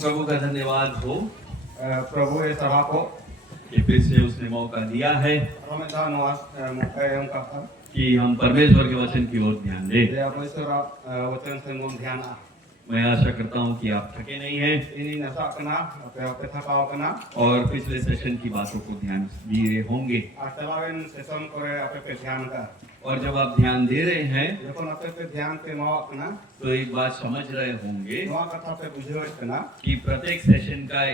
प्रभु का धन्यवाद हो प्रभु ये सभा को कि फिर से उसने मौका दिया है हमें धन्यवाद मौका एवं करता कि हम परमेश्वर के वचन की ओर ध्यान दें। ये परमेश्वर वचन से हम ध्यान मैं आशा करता हूं कि आप थके नहीं हैं इन्हीं नशा करना अपने थकाव करना और पिछले सेशन की बातों को ध्यान दिए होंगे। चलावेन सेशन करे अपने पे ध्यान का और जब आप ध्यान दे रहे हैं जब अपने पे ध्यान के मौका करना तो एक बात समझ रहे होंगे नवा कथा पे बुझे करना कि प्रत्येक सेशन का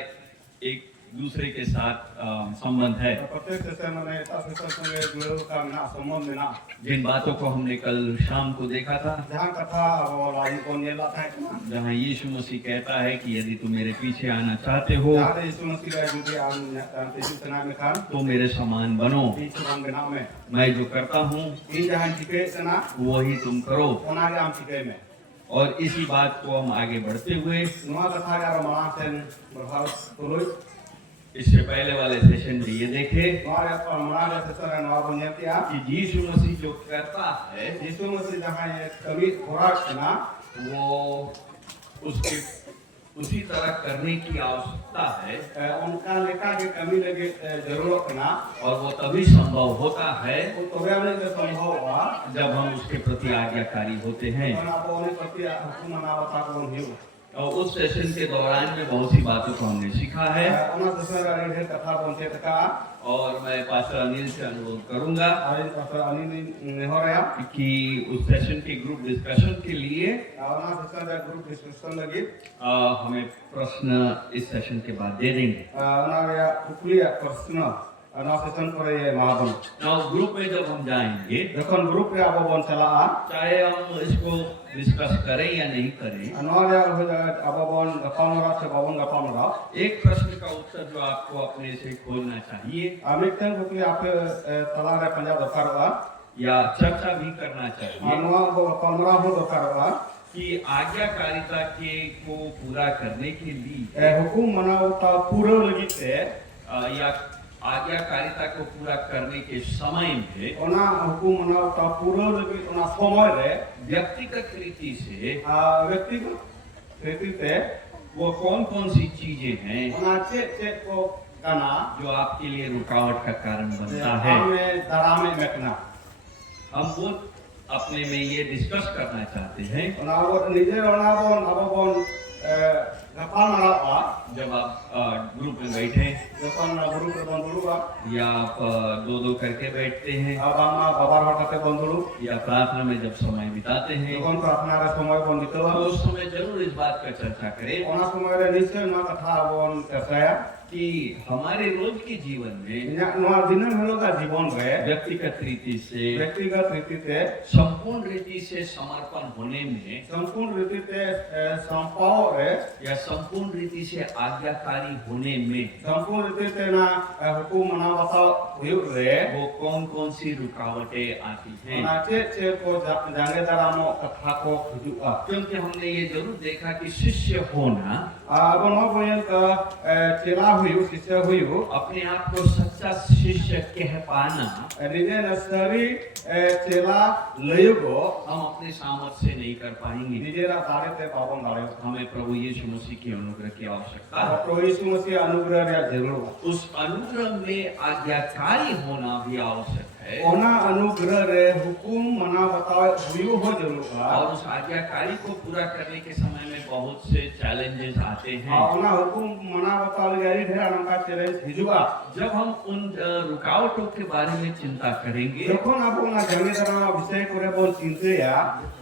एक दूसरे के साथ संबंध है। प्रत्येक सेशन में ऐसा सेशन संगे जुड़े का ना संबंध ना जिन बातों को हमने कल शाम को देखा था जहाँ कथा और आज को नेला था जहाँ यीशु मसीह कहता है कि यदि तुम मेरे पीछे आना चाहते हो यीशु मसीह का जुड़े आन यीशु के नाम में खान तो मेरे समान बनो। यीशु नाम के नाम में मैं जो करता हूँ इन जहाँ चिके ना वही तुम करो। उनागे आम चिके में और इसी बात को हम आगे बढ़ते हुए नवा कथा यार मना से प्रभाव तो इससे पहले वाले सेशन में ये देखे हमारे मना सेशन है नवा बुनिया किया कि यीशु मसीह जो करता है यीशु मसीह जहाँ ये कभी खुराक ना वो उसके उसी तरह करने की आवश्यकता है उनका लेखा के कमी लगे जरूरत ना और वो तभी संभव होता है वो तो व्यावहारिक के संभव हुआ जब हम उसके प्रति आज्ञाकारी होते हैं। आप उन्हें प्रति हुक्म मना बता कौन ही और उस सेशन के दौरान में बहुत सी बातों को हमने सीखा है उन्हें दूसरा रीढ़ कथा बोलते तका और मैं पास्टर अनिल से अनुरोध करूंगा आज पास्टर अनिल हो रहा कि उस सेशन के ग्रुप डिस्कशन के लिए उन्हें सेशन का ग्रुप डिस्कशन लगी हमें प्रश्न इस सेशन के बाद दे देंगे। उन्हें कुकलिया प्रश्न ना सेशन करे ये महाबन ना ग्रुप में जब हम जाएंगे जखन ग्रुप रे आप बन चला चाहे हम इसको डिस्कस करें या नहीं करें अनवार्य हो जाए अब बन गपामरा से बावन गपामरा एक प्रश्न का उत्तर जो आपको अपने से खोजना चाहिए अमेरिकन कुकली आप तला रे पंजाब दरकार या चर्चा भी करना चाहिए अनवा को गपामरा हो दरकार कि आज्ञाकारिता के को पूरा करने के लिए हुकुम मनावता पूरा लगी से या आज्ञाकारिता को पूरा करने के समय में ओना हुकुम मनावता पूरा लगी ओना समय रे व्यक्तिगत रीति से व्यक्तिगत रीति से वो कौन कौन सी चीजें हैं ओना चे को करना जो आपके लिए रुकावट का कारण बनता है। हमें दरा में रखना हम वो अपने में ये डिस्कस करना चाहते हैं ओना वो निजे ओना बोन अब बोन गपामरा जब आप ग्रुप में बैठे जखन ग्रुप रे बंधुआ या आप दो दो करके बैठते हैं अब हम बाबार हटाते बंधुलू या प्रार्थना में जब समय बिताते हैं जखन प्रार्थना रे समय बंदित तो उस समय जरूर इस बात का चर्चा करें ओना समय रे निश्चय ना कथा बोन चर्चा कि हमारे रोज के जीवन में नवा दिन में लोग जीवन रे व्यक्तिगत रीति से व्यक्तिगत रीति से संपूर्ण रीति से समर्पण होने में संपूर्ण रीति से संपाव रे या संपूर्ण रीति से आज्ञाकारी होने में संपूर्ण रीति से ना हुकुम मना बताओ रे वो कौन कौन सी रुकावटें आती हैं। नाचे चे को जाने दरामो कथा को हिजुआ क्योंकि हमने ये जरूर देखा कि शिष्य होना अब नो बोल का चेला हुई शिष्य हुई अपने आप को सच्चा शिष्य कह पाना निजे नसरी चेला लयुगो हम अपने सामर्थ्य से नहीं कर पाएंगे। निजे रा तारे ते पावन दारे हमें प्रभु यीशु मसीह के अनुग्रह की आवश्यकता है। प्रभु यीशु मसीह अनुग्रह रे जरूर उस अनुग्रह में आज्ञाकारी होना भी आवश्यक है ओना अनुग्रह रे हुकुम मना बताओ हुई हो जरूर और उस आज्ञाकारी को पूरा करने के समय में बहुत से चैलेंजेस आते हैं। ओना हुकुम मना बताओ गरी ढेर अनका चैलेंज हिजुआ जब हम उन रुकावटों के बारे में चिंता करेंगे जखन आप ओना जंगे दरा विषय करे बोल चिंते या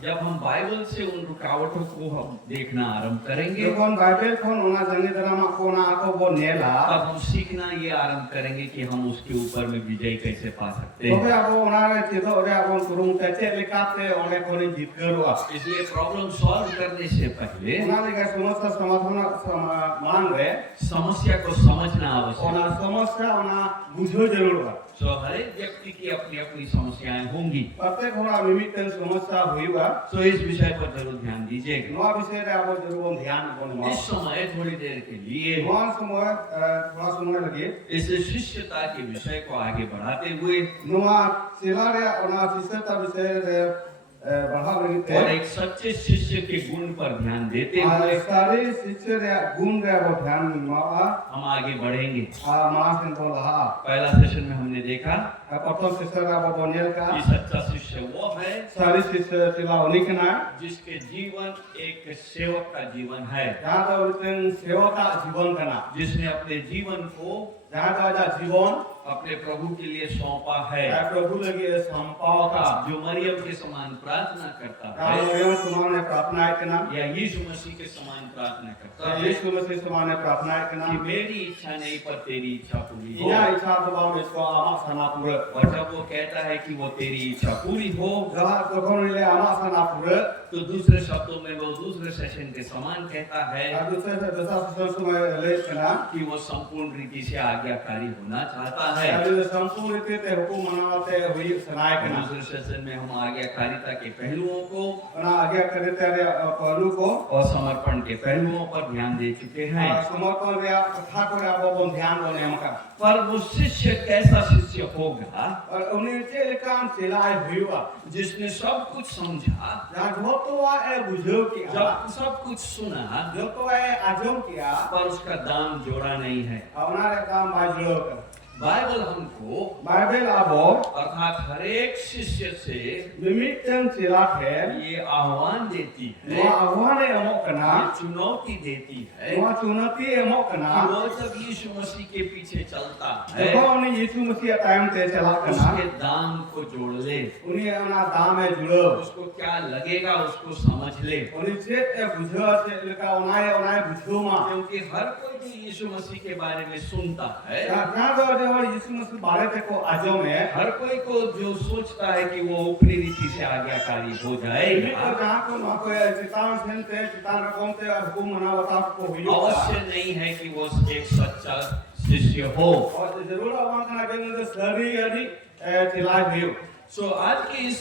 जब हम बाइबल से उन रुकावटों को हम देखना आरंभ करेंगे जखन बाइबल कोन ओना जंगे दरा मा कोना आको बो नेला तब हम सीखना ये आरंभ करेंगे कि हम उसके ऊपर में विजय कैसे पा सकते हैं। तबे आप ओना रे चितो रे आप कुरुम ते लेकाते ओने कोने जीत करूआ इसलिए प्रॉब्लम सॉल्व करने से पहले ओना लेका समस्या समाधान मांग रे समस्या को समझना आवश्यक ओना समस्या ओना बुझो जरूर बा सो हर एक व्यक्ति की अपनी अपनी समस्याएं होंगी। प्रत्येक होना निमित्त समस्या हुईगा सो इस विषय पर जरूर ध्यान दीजिएगा। नवा विषय रे आप जरूर ध्यान कोन इस समय थोड़ी देर के लिए नवा समय थोड़ा समय लगे इस शिष्यता के विषय को आगे बढ़ाते हुए नवा चेला रे ओना शिष्यता विषय रे बढ़ाव लगी थे और एक सच्चे शिष्य के गुण पर ध्यान देते हुए सारे शिष्य रे गुण रे वो ध्यान मावा हम आगे बढ़ेंगे। मासिन बोल रहा पहला सेशन में हमने देखा प्रथम शिष्य रे वो बोनियल का कि सच्चा शिष्य वो है सारे शिष्य चिला उनिकना जिसके जीवन एक सेवक का जीवन है, जहाँ तो उतन सेवा का जीवन करना जिसने अपने जीवन को जहाँ का जीवन अपने प्रभु के लिए सौंपा है, प्रभु लगे संपाव का जो मरियम के समान प्रार्थना करता है मरियम समान ने प्रार्थना करना या यीशु मसीह के समान प्रार्थना करता है यीशु मसीह समान ने प्रार्थना करना कि मेरी इच्छा नहीं पर तेरी इच्छा पूरी हो। यह इच्छा तो बाप इसको आमा सना पूरे और जब वो कहता है कि वो तेरी इच्छा पूरी हो जहाँ तो कौन ले आमा सना पूरे तो दूसरे शब्दों में वो दूसरे सेशन के समान कहता है दूसरे से दूसरा समय ले करना कि वो संपूर्ण रीति से आज्ञाकारी होना चाहता है। यानी संपूर्ण रीति से हुकुम मनाते हुए सनाय करना दूसरे सेशन में हम आज्ञाकारिता के पहलुओं को ना आज्ञा करते रे पहलू को और समर्पण के पहलुओं पर ध्यान दे चुके हैं। समर्पण रे कथा को आप ध्यान देने हमका पर वो शिष्य कैसा शिष्य होगा और उन्हें चेले काम चलाए हुआ जिसने सब कुछ समझा, जहाँ जो तो है बुझो किया जब सब कुछ सुना जो तो है आजम किया पर उसका दाम जोड़ा नहीं है। हमारे काम बाजलो कर बाइबल हमको बाइबल आबो अर्थात हर एक शिष्य से लिमिटन चला है ये आह्वान देती है, वो आह्वान है हमो कना ये चुनौती देती है वो चुनौती है हमो कना कि वो जब यीशु मसीह के पीछे चलता है देखो उन्हें यीशु मसीह टाइम ते चला कना उसके दाम को जोड़ ले, उन्हें अपना दाम है जुड़ो उसको क्या लगेगा उसको समझ ले, उन्हें चेत बुझो से लगा उन्हें बुझो मा क्योंकि हर कोई भी यीशु मसीह के बारे में सुनता है, जहाँ जो यीशु मसीह बारे ते को आजो में हर कोई को जो सोचता है कि वो ऊपरी रीति से आज्ञाकारी हो जाएगा, जहाँ को ना कोई चितान सेंते चितान रकम ते हुकुम मना बता को हुई अवश्य नहीं है कि वो एक सच्चा शिष्य हो। और जरूर आवाज करना के मुझे सरी यदि चिल्लाए हुई सो आज के इस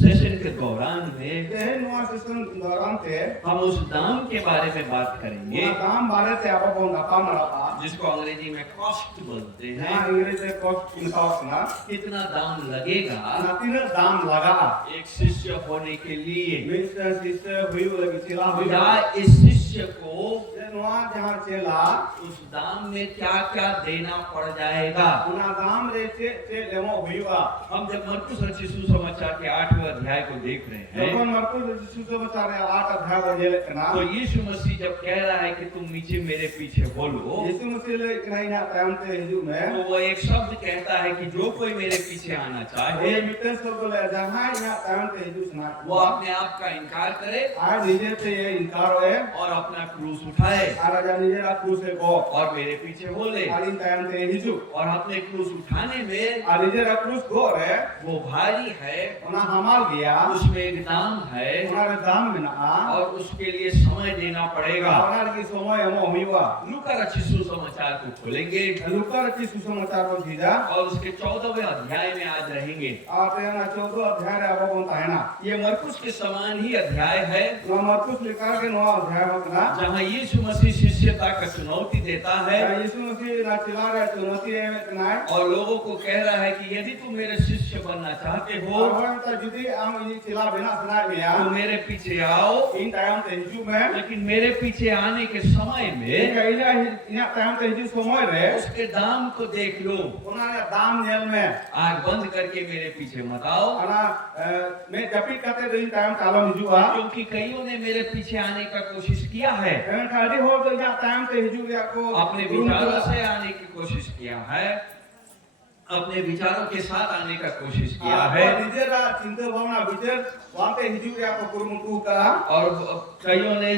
सेशन के दौरान में ये नया सेशन दौरान थे हम उस दाम के बारे में बात करेंगे ये दाम बारे से आप कौन का काम रहा जिसको अंग्रेजी में कॉस्ट बोलते हैं। यहाँ अंग्रेजी में कॉस्ट इनका ना कितना दाम लगेगा नातिन दाम लगा एक शिष्य होने के लिए, मिस्टर सिस्टर हुई लगी चिल्ला हुई या इस शिष्य को ये नया जहाँ चला उस दाम में क्या क्या देना पड़ जाएगा। उना दाम रे से लेमो हुईवा हम जब मरकुस रचित सुसमाचार के 8वें अध्याय को देख रहे जब हैं मरकुस सुसमाचार 8 अध्याय को ये लिखना तो यीशु मसीह जब कह रहा है कि तुम नीचे मेरे पीछे बोलो यीशु मसीह ले नहीं ना टाइम ते हिजू में तो वो एक शब्द कहता है कि जो कोई मेरे पीछे आना चाहे ये मित्र सब को ले जहाँ यहाँ टाइम ते हिजू सुना वो अपने आप का इनकार करे आज निजे से ये इनकार है और अपना क्रूस उठाए राजा निजे रा क्रूस है को और मेरे पीछे बोले। आज इन टाइम ते हिजू और अपने क्रूस उठाने में आज निजे रा क्रूस को है वो भारी है, उना हमाल गया उसमें एक दाम है उना दाम में ना और उसके लिए समय देना पड़ेगा। उना की समय हम होईवा लूका रचित सुसमाचार को खोलेंगे लूका की सुसमाचार को सीधा और उसके 14वें अध्याय में आज रहेंगे। आप ना 14 अध्याय अब बोलता है ना ये मरकुस के समान ही अध्याय है मरकुस लिखा के 9 अध्याय होगा जहाँ यीशु मसीह शिष्यता का चुनौती देता है यीशु मसीह ना चिल्ला रहा चुनौती है ना और लोगों को कह रहा है कि यदि तुम मेरे शिष्य बनना चाहते हो और हम तो जुदी हम ये चिल्ला बिना सुनाए गया तो मेरे पीछे आओ, इन टाइम ते हिजू में लेकिन मेरे पीछे आने के समय में कहिला इन टाइम ते हिजू समय रे उसके दाम को देख लो। उन्होंने दाम जेल में आग बंद करके मेरे पीछे मत आओ, अना मैं जपी करते इन टाइम कालो हिजू आ क्योंकि कईयों ने मेरे पीछे आने का कोशिश किया है, खाली हो तो या टाइम ते हिजू या को अपने विचारों से आने की कोशिश किया है, अपने विचारों के साथ आने का कोशिश किया है निजेरा चिंता भावना विचार वहां पे हिजू या को कुरुमुटु का और कईयों ने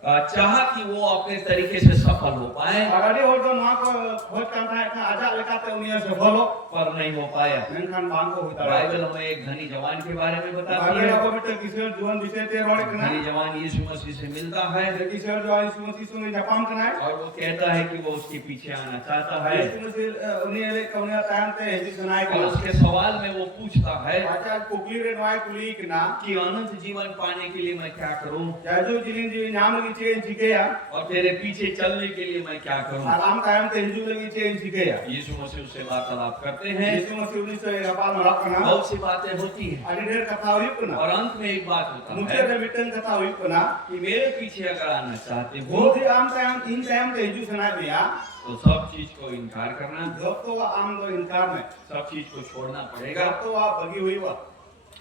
चाहा कि वो अपने तरीके से सफल हो पाए आगे हो तो वहां को बहुत करना है था आजा लेकाते उन्हें सफल हो पर नहीं हो पाया। मेनखान बांग को होता है बाइबल हमें एक धनी जवान के बारे में बताती बाइबल है। आपको बेटा किशोर जीवन विषय ते रोड़े करना धनी जवान यीशु मसीह से मिलता है किशोर जो यीशु मसीह से जापान करना है और वो कहता है कि वो उसके पीछे आना चाहता है यीशु मसीह उन्हें ले कौन टाइम ते हिजू सुनाए और उसके सवाल में वो पूछता है आजा कुकली रे नवाई कुली ना कि अनंत जीवन पाने के लिए मैं क्या करूं। जाजो जिलिन जी नाम lagi cie cikaya. और तेरे पीछे चलने के लिए मैं क्या करूं? Alam tayam te hiju lagi cie cikaya. यीशु मसीह से वार्तालाप करते हैं, Yesus masih uni saya kapal marak kana. बहुत सी बातें होती हैं Adi der kata uyuk kana. और अंत में एक बात होता Muncul है ada miten kata uyuk kana. कि मेरे पीछे अगर आना चाहते हो Mudi am tayam in tayam te hiju sana dia. तो सब चीज को इनकार करना, Jawab tu am do inkar में. सब चीज को छोड़ना पड़ेगा Jawab tu bagi hui wa.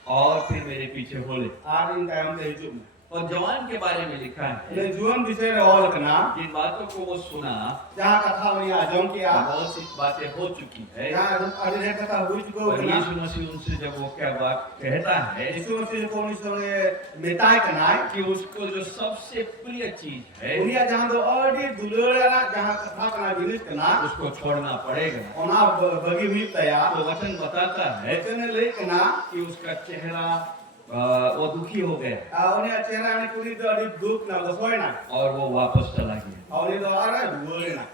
और फिर मेरे पीछे हो ले। Ar in tayam te hiju. और जवान के बारे में लिखा है, Ini juan bisa rawal kana. जिन बातों को वो सुना, Jहाँ kata uni ajam kia. बहुत सी बातें हो चुकी है। Jहाँ adi der kata hui juga और kana. यीशु मसीह उनसे जब वो क्या बात कहता है Yesus masih kau ni sebagai metai kana. कि उसको जो सबसे प्रिय चीज है Unia jहाँ do adi dulur jहाँ kata kana jenis kana. उसको छोड़ना पड़ेगा। Ona bagi hui taya. तो वचन बताता है Ekene le kana. कि उसका चेहरा वो दुखी हो गया Unia cera ni kuri do adi duk na gosoi na. और वो वापस चला गया। Unia do ara dulur na.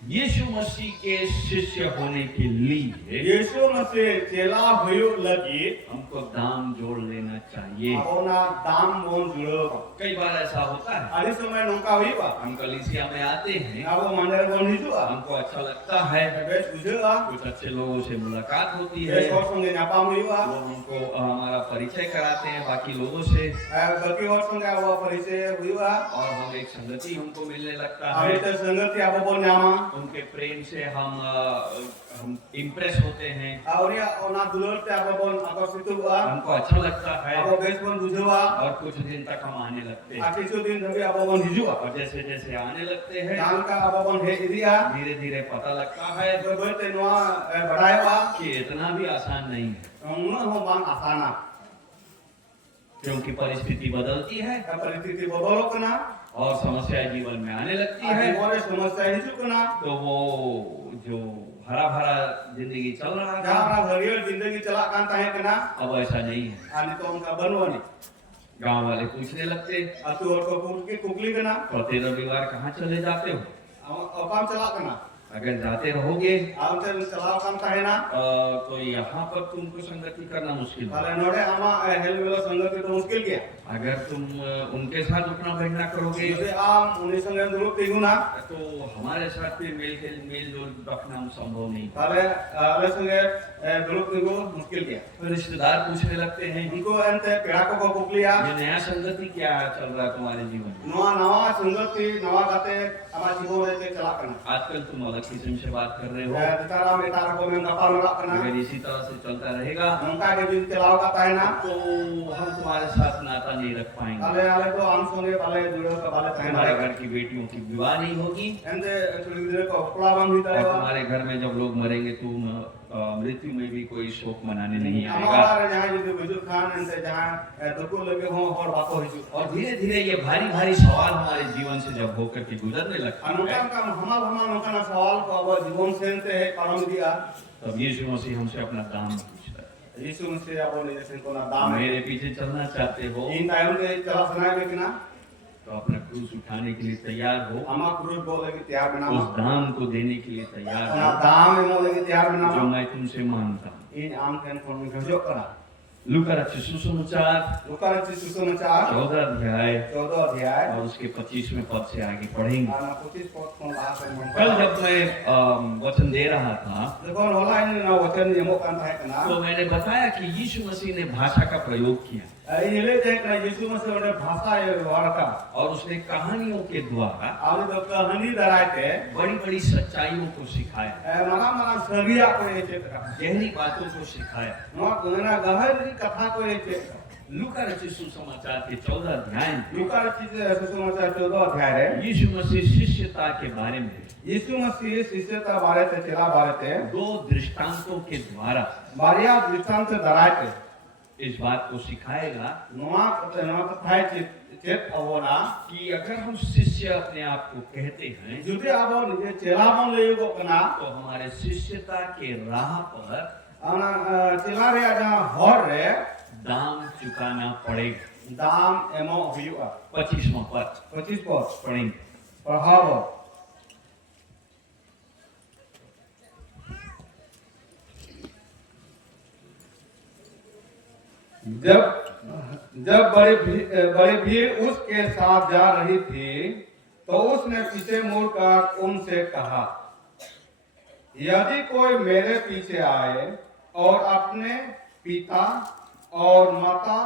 यीशु मसीह के शिष्य होने के लिए Yesus masih cela huyu lagi. हमको दाम जोड़ लेना चाहिए। Ona dam mon juro. कई बार ऐसा होता है, Adi semua nongka huyu ba. हम कलीसिया में आते हैं, Abo mandar bon hidu ah. हमको अच्छा लगता है, Bes ujo ah. कुछ अच्छे लोगों से मुलाकात होती है, Bes kosong ni nyapa huyu वो ah. हमको हमारा परिचय कराते हैं बाकी लोगों से Bagi kosong ka abo perise huyu ah. और हम एक संगति हमको मिलने लगता Abi है। te sangat ti abo bon nyama. उनके प्रेम से हम इम्प्रेस होते हैं, Unia ona dulur ti abo bon akositu ah. हमको अच्छा लगता है Abo bes bon bujo ah. और कुछ दिन तक हम आने लगते हैं। Aki tu din dhabi abo bon hiju ah. और जैसे जैसे आने लगते हैं Jangan ka abo bon he idi ah. धीरे धीरे पता लगता है Ber te noa badai ah. कि इतना भी आसान नहीं है, Ngah ho bang asana. क्योंकि परिस्थिति बदलती है परिस्थिति बदलो कना. और समस्याएं जीवन में आने लगती है। Ada समस्या हिजु कना. तो वो जो हरा भरा जिंदगी चल रहा था Jangan harier जिंदगी चलाkan tahe kena. अब ऐसा नहीं है। Ani to उनका बनवा ni. गांव वाले पूछने लगते, Atu और को कुकली कना. प्रति रविवार कहाँ चले जाते हो? Apam celak kena. अगर जाते रहोगे Am te celak tahe na. तो यहाँ पर तुमको संगति करना मुश्किल है। Kalau node ama hel melo संगत itu मुश्किल क्या. अगर तुम उनके साथ उठना बैठना करोगे Jadi am uni संगत dulu tinguna. तो हमारे साथ भी मेल जोल रखना संभव नहीं। Kalau ale संगत dulu tinggu मुश्किल क्या. तो रिश्तेदार पूछने लगते हैं, Iko ente pera ko कुकली आ. ये नया संगति क्या चल रहा है तुम्हारे जीवन में? Noa nawa संगति nawa kate ama जीवन रे celak kena. आजकल तुम अलग किस्म से बात कर रहे हो। Ditara metara ko men kapal merak kena. अगर इसी तरह से चलता रहेगा Nongka ke din celau kata na. तो हम तुम्हारे साथ नाता नहीं रख पाएंगे। Ale ale to am songe pale judo ke pale tahe तुम्हारे na. घर की बेटियों की विवाह नहीं होगी Ente churi dire ko pula bang और hitare wa. तुम्हारे घर में जब लोग मरेंगे तुम मृत्यु में भी कोई शोक मनाने नहीं आएगा। Amara jahan judo bujuk khan ente jahan duku lege ho hor bako hiju. और धीरे धीरे ये भारी भारी सवाल हमारे जीवन से जब होकर के गुजरने लगता है Anukan kam hamal hamal nongka na sawal ko abo जीवन से ente param dia. तब यीशु मसीह हमसे अपना दाम पूछता है। Yesus mesti abo ni jesen ko na dam. मेरे पीछे चलना चाहते हो In tayong te celak sanai be kena. तो अपना क्रूस उठाने के लिए तैयार हो, Ama kurus bo lagi tiar उस benama. दाम को देने के लिए तैयार Na हो dam emo lagi tiar जो benama. मैं तुमसे मांगता हूँ। In am ken kon ngajok kena. लूका रचित सुसमाचार Luka reci susamachar 14 अध्याय 14 अध्याय और उसके 25वें पद से आगे पढ़ेंगे। ana 25 pot kon bahasa कल mon. जब मैं वचन दे रहा था Dekon hola ini na wacan yemo kan tahe kena. तो मैंने बताया कि यीशु मसीह ने भाषा का प्रयोग किया Ini le je kena Yesus masih ada bahasa ye waraka. और उसने कहानियों के द्वारा Alu do kahani darai te बड़ी बड़ी सच्चाइयों को सिखाया, mana mana saria ko ye cekra. गहरी बातों को सिखाया। No kuna gahari katha ko ye cekra. लूका रचित सुसमाचार के 14 अध्याय में Luka reci susamachar 14 अध्याय रे यीशु मसीह शिष्यता के बारे में Yesus masih शिष्यता बारे ते चला बारे ते दो दृष्टांतों के द्वारा Maria dristant darai te इस बात को सिखाएगा noa katha cet awona कि अगर हम शिष्य अपने आप को कहते हैं Judi abo nije cela mon le ko kena तो हमारे शिष्यता के राह पर ana cela re ada hor re दाम चुकाना पड़ेगा। dam emo huyua 25वां पद 25 pos पढ़ेंगे। perhabo जब बड़ी भीड़ उसके साथ जा रही थी तो उसने पीछे मुड़कर उनसे कहा, यदि कोई मेरे पीछे आए और अपने पिता और माता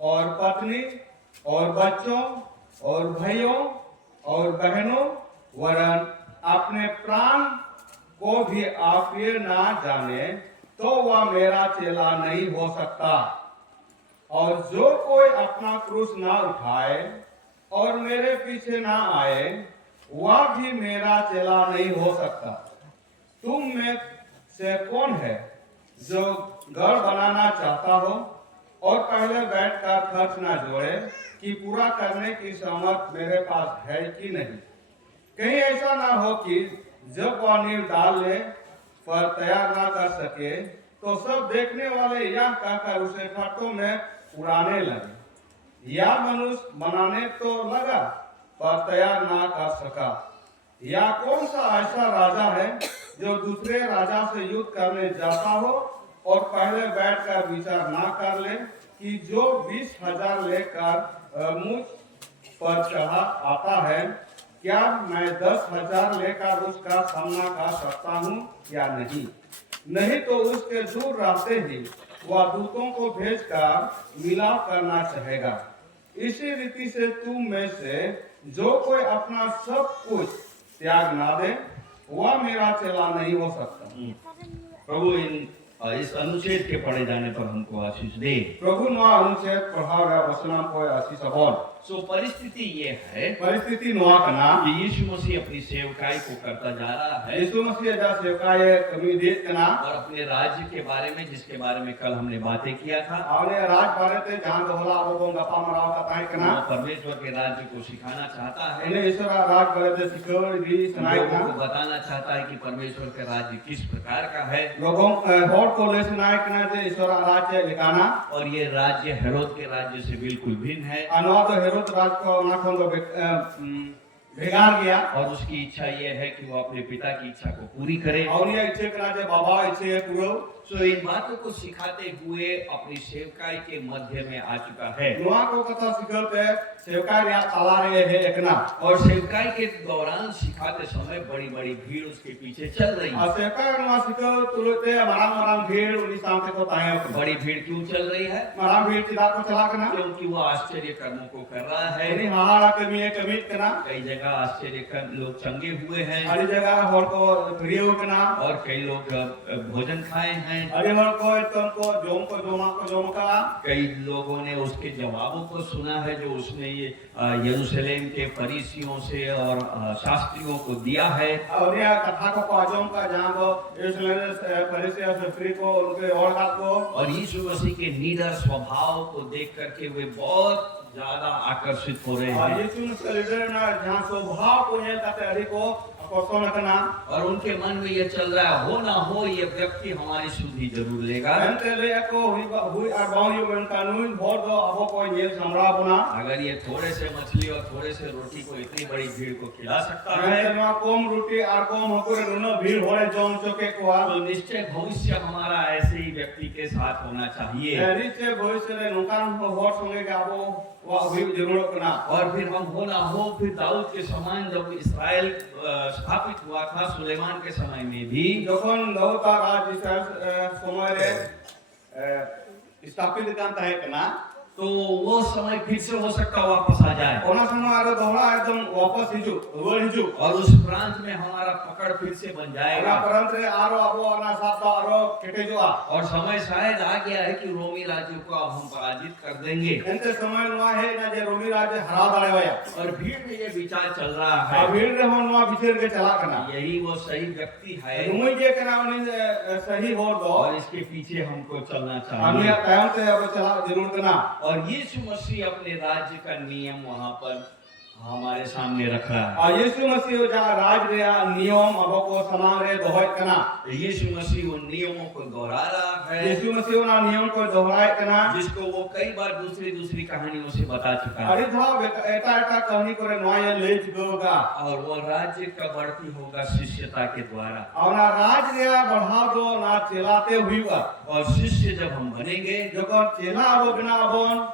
और पत्नी और बच्चों और भाइयों और बहनों वरन अपने प्राण को भी आपने ना जाने तो वह मेरा चेला नहीं हो सकता। और जो कोई अपना क्रूस ना उठाए और मेरे पीछे ना आए वह भी मेरा चेला नहीं हो सकता। तुम में से कौन है जो घर बनाना चाहता हो और पहले बैठकर खर्च ना जोड़े कि पूरा करने की सामर्थ मेरे पास है कि नहीं? कहीं ऐसा ना हो कि जब वह नींव डालने पर तैयार ना कर सके तो सब देखने वाले यह कहकर उसे फटों में उड़ाने लगे, या मनुष्य बनाने तो लगा पर तैयार ना कर सका। या कौन सा ऐसा राजा है जो दूसरे राजा से युद्ध करने जाता हो और पहले बैठकर विचार ना कर ले कि जो 20,000 लेकर मुझ पर चढ़ा आता है, क्या मैं 10,000 लेकर उसका सामना कर सकता हूँ या नहीं? नहीं तो उसके दूर रहते ही वह दूतों को भेजकर मिलाप करना चाहेगा। इसी रीति से तुम में से जो कोई अपना सब कुछ त्याग ना दे वह मेरा चेला नहीं हो सकता। प्रभु इस अनुच्छेद के पढ़े जाने पर हमको आशीष दे। प्रभु नवा अनुच्छेद प्रभाव वचन को आशीष बोल। सो परिस्थिति ये है परिस्थिति नवा कना कि यीशु मसीह अपनी सेवकाई को करता जा रहा है। यीशु मसीह जा सेवकाई कमी देत कना और अपने राज्य के बारे में, जिसके बारे में कल हमने बातें किया था, आवने राज बारे ते जहां होला अब गपा मराव का ताई कना वो परमेश्वर के राज्य को सिखाना चाहता है। इन्हें ईश्वर राज बारे ते सिखोड़ दी सुनाई लोगों को कना बताना चाहता है कि परमेश्वर का राज्य किस प्रकार का है। लोगों होड़ को ले सुनाई कना ते ईश्वर राज्य लिखाना और ये राज्य हेरोद के राज्य से बिल्कुल भिन्न है। अनवा तो हेरोद राज को नाखों को भेगार गया और उसकी इच्छा ये है कि वो अपने पिता की इच्छा को पूरी करे। और ये इच्छा कना जे बाबा इच्छा पूरो सो इन बातों को सिखाते हुए अपनी सेवकाई के मध्य में आ चुका है। नवा को कथा सिखलते सेवकाई या ताला रे है एकना और सेवकाई के दौरान सिखाते समय बड़ी बड़ी भीड़ उसके पीछे चल रही है। सेवकाई नवा सिखल तुलते मराम भीड़ उनी सामने को ताए बड़ी भीड़ क्यों चल रही है? मराम भीड़ चिदा को चला कना क्योंकि वो आश्चर्य कर्मों को कर रहा है। इनी हाहाड़ा कमी कमित कना कई जगह आश्चर्य कर लोग चंगे हुए हैं, हरी जगह होड़ को प्रियो कना और कई लोग भोजन खाए हैं। हरी होड़ को तुम को जोम का कई लोगों ने उसके जवाबों को सुना है जो उसने ये यरूशलेम के फरीसियों से और शास्त्रियों को दिया है। और ये कथा को आजम का जहां को यरूशलेम से फरीसियों से फ्री को उनके और को और यीशु मसीह के निडर स्वभाव को देख करके वे बहुत ज्यादा आकर्षित हो रहे हैं। यीशु मसीह लीडर ना जहां स्वभाव को ये कहते अधिक को आकर्षण करना और उनके मन में ये चल रहा है, हो ना हो ये व्यक्ति हमारी सुधि जरूर लेगा। अंते ले को हुई अरबाउयो बन कानून भोर दो अब को ये समरा बना अगर ये थोड़े से मछली और थोड़े से रोटी को इतनी बड़ी भीड़ को खिला सकता है अंते मा कोम रोटी और कोम होकर नुनो भीड़ होरे जोम चोके को तो निश्चय भविष्य हमारा ऐसे ही व्यक्ति के साथ होना चाहिए। निश्चय भविष्य रे नुकान होर संगे गाबो वह भी जरूर करना। और फिर हम हो ना हो फिर दाऊद के समान जब इस्राएल स्थापित हुआ था सुलेमान के समय में भी जखन दाऊद राज इस्राएल समय रे स्थापित कांता है कना तो वो समय फिर से हो सकता वापस आ जाए। ओना समय आरो दोहरा एकदम वापस हिजू वर्ड हिजू और उस प्रांत में हमारा पकड़ फिर से बन जाएगा। परंत रे आरो अबो अना साथ आरो केटे जो और समय शायद आ गया है कि रोमी राज्य को अब हम पराजित कर देंगे। एंते समय नुआ है ना जे रोमी राज्य हरा दाले वया और भीड़ में ये विचार चल रहा है, भीड़ रे हो नुआ विचार के चला करना यही वो सही व्यक्ति है रुमई जे कना उनी सही हो दो और इसके पीछे हमको चलना हम या चाहिए। कायम से अब चला जरूर करना। और यीशु मसीह अपने राज्य का नियम वहां पर हमारे सामने रख रहा है। और यीशु मसीह जा राज रे नियम अब को समान रे दोहत करना यीशु मसीह उन नियमों को दोहरा रहा है, यीशु मसीह ना नियम को दोहराए कना जिसको वो कई बार दूसरी कहानियों से बता चुका है। अरे था एटा एटा कहनी करे नया ले चुका और वो राज्य का बढ़ती होगा शिष्यता के द्वारा। और ना राज रे बढ़ाव दो ना चलाते हुआ और शिष्य जब हम बनेंगे जो कर चला अब बिना अबन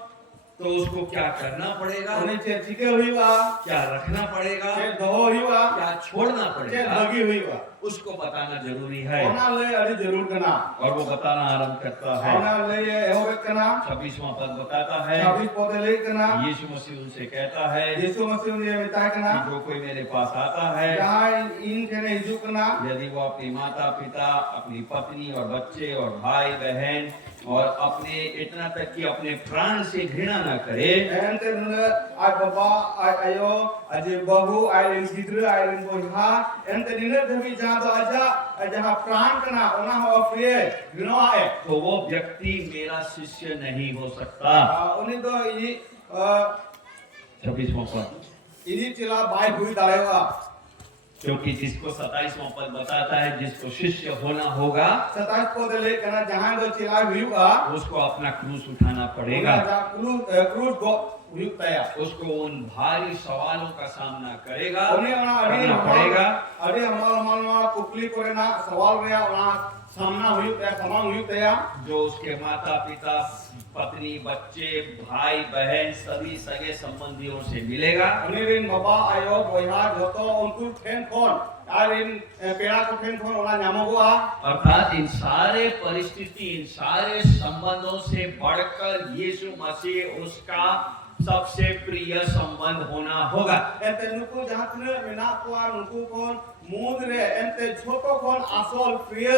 तो उसको क्या करना पड़ेगा, उन्हें चे चिके हुआ क्या रखना पड़ेगा, चे दो हुआ क्या छोड़ना चे पड़ेगा, लगी हुआ उसको बताना जरूरी है। ओना ले अरे जरूर कना और वो बताना आरंभ करता है। ओना ले हो कना 26वां पद बताता है, 26 पद ले कना यीशु मसीह उनसे कहता है यीशु मसीह ने बताया कना कि जो कोई मेरे पास आता है, जहां इन कने हिजू कना यदि वो अपनी माता पिता, अपनी पत्नी और बच्चे और भाई बहन और अपने इतना तक कि अपने प्राण से घृणा न करे, एंते न आय बाबा आय आयो अजे बहु आय इन गिद्र आय इन बोहा एंते दिन धबी जहां तो आजा जहां प्राण कना ओना हो प्रिय घृणा है तो वो व्यक्ति मेरा शिष्य नहीं हो सकता। उन्हीं तो ये 26वां पद, इन्हीं चिला बाय हुई दालेवा क्योंकि जिसको 27वां पद बताता है जिसको शिष्य होना होगा 27 पद ले कना जहां तो चिला हुआ उसको अपना क्रूस उठाना पड़ेगा, क्रूज गो हुई तया उसको उन भारी सवालों का सामना करेगा, उन्हें ओना करना पड़ेगा। अरे हमारा कुकली करे ना सवाल रे ओना सामना हुई तया समान हुई तया जो उसके माता पिता, पत्नी, बच्चे, भाई बहन सभी सगे संबंधियों से मिलेगा। उन्हें इन बाबा आयो बोया जो तो उनको ठेन कौन और इन पेड़ा को ठेन कौन ओना न्यामोगुआ अर्थात इन सारे परिस्थिति, इन सारे संबंधों से बढ़कर यीशु मसीह उसका सबसे प्रिय संबंध होना होगा। एंते नुकु जहां तने मेना कोआ नुकु कोन मूद रे एंते छोटो कोन आसल प्रिय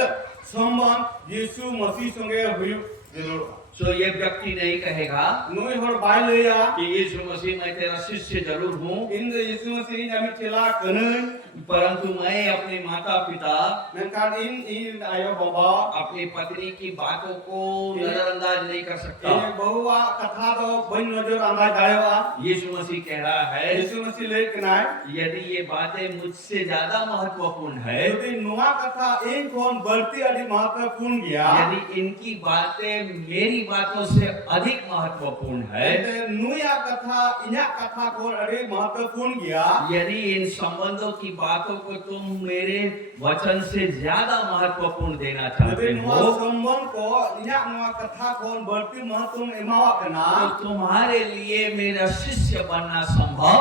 संबंध यीशु मसीह संगे हुई जरूर। सो ये व्यक्ति नहीं कहेगा नोई हर बाय लेया कि यीशु मसीह मैं तेरा शिष्य जरूर हूँ, इन यीशु मसीह जमी चला कनन परंतु मैं अपने माता पिता, मेनकान इन आयो बाबा अपनी पत्नी की बातों को नजरअंदाज नहीं कर सकता। ये बहुआ कथा तो बन नजर अंदाज दाएवा यीशु मसीह कह रहा है यीशु मसीह ले कनाय यदि ये बातें मुझसे ज्यादा महत्वपूर्ण है, यदि नुआ कथा एक कोन बढ़ती अधिक महत्वपूर्ण गया यदि इनकी बातें मेरी बातों से अधिक महत्वपूर्ण है, एंते नुया कथा इन्या कथा कोन अधिक महत्वपूर्ण गया यदि इन संबंधों की बातों को तुम मेरे वचन से ज्यादा महत्वपूर्ण देना चाहते यदि नुआ हो संबंध को इन्या नुआ कथा कोन बढ़ती महत्व एमावा कना तो तुम्हारे लिए मेरा शिष्य बनना संभव